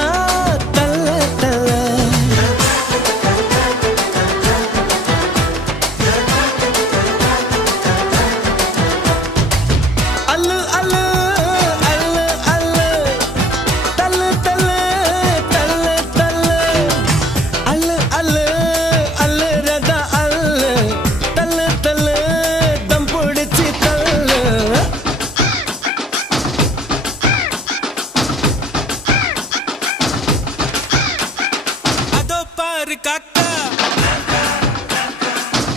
தள்ள தள்ள அல்லு அல்லு அல்லு அல்லு தள்ளு தள்ளு தள்ளு தள்ளு அல்லு அல்லு அல்லு ரதா அல்லு தள்ளு தள்ளு தம் பிடிச்சி தள்ளு அதோ பாரு காக்கா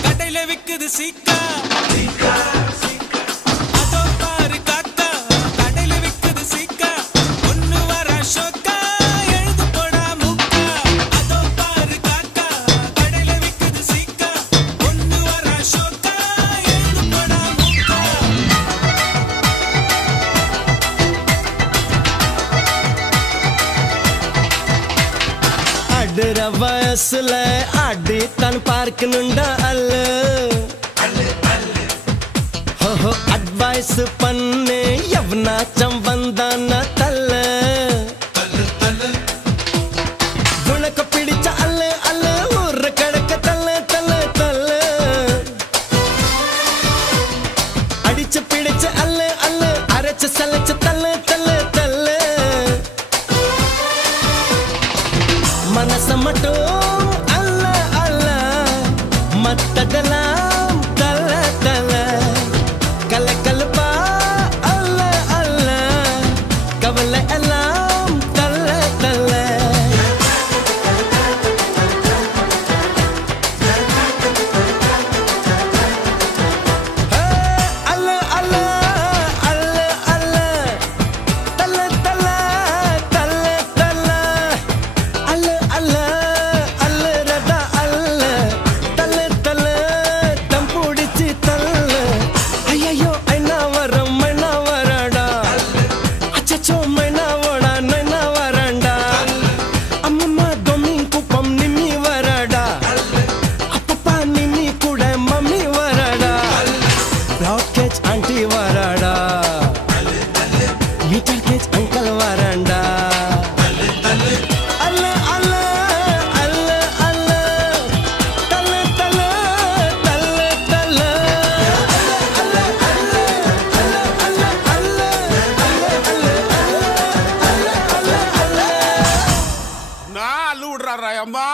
கடையில விக்குது சீக்கா அதோ பாரு காக்கா கடையில விக்குது சீக்கா ஒண்ணு வர ஷோக்கா எழுது போடா முக்கா அதோ பாரு காக்கா கடையில விக்குது சீக்கா ஒண்ணு வர ஷோக்கா எழுது போடா முக்கா அடுற வயசுல அடி தான் பார்க்கணுண்டா அல்லு ஹோ அட்வைஸ் பண்ணு எவனாச்சம் வந்தான தள்ள உனக்கு பிடிச்ச அல்லு அல்லு ஊரு கிடக்க தள்ள தள்ள தள்ள அடிச்சு பிடிச்ச அல்லு அல்லு அரைச்சு சலைச்சு தள்ள தள்ள தள்ள மனச மட்டும் அல்ல அல்ல மத்ததெல்லாம் தல தல கல கலப்பா அல்ல அல்ல கவலை எல்லாம் தல தல அல்ல அல்ல அல்ல அல்ல தல தல தல தல அல்ல அல்ல அல்ல ரதா அல்ல தல தல தம் பிடிச்சி தள்ள ஐயோ ஐநா வரம் மைனா வரடா அச்சச்சோ மைனா ஓடா நைனா வரண்டா அம்மம்மா தொம்மி குப்பம் நிம்மி வரடா அப்பப்பா நிம்மி கூட மம்மி வரடா பிளாக்கேஜ் ஆண்டி வரடா மீட்டர் கேஜ் அங்கிள் வரண்டா அல்ல அல்ல அல்ல அல்ல தள்ள தள்ள தள்ள தள்ள அல்ல அல்ல அல்ல அல்ல அல்ல நான் அள்ளு விடுறாரா அம்மா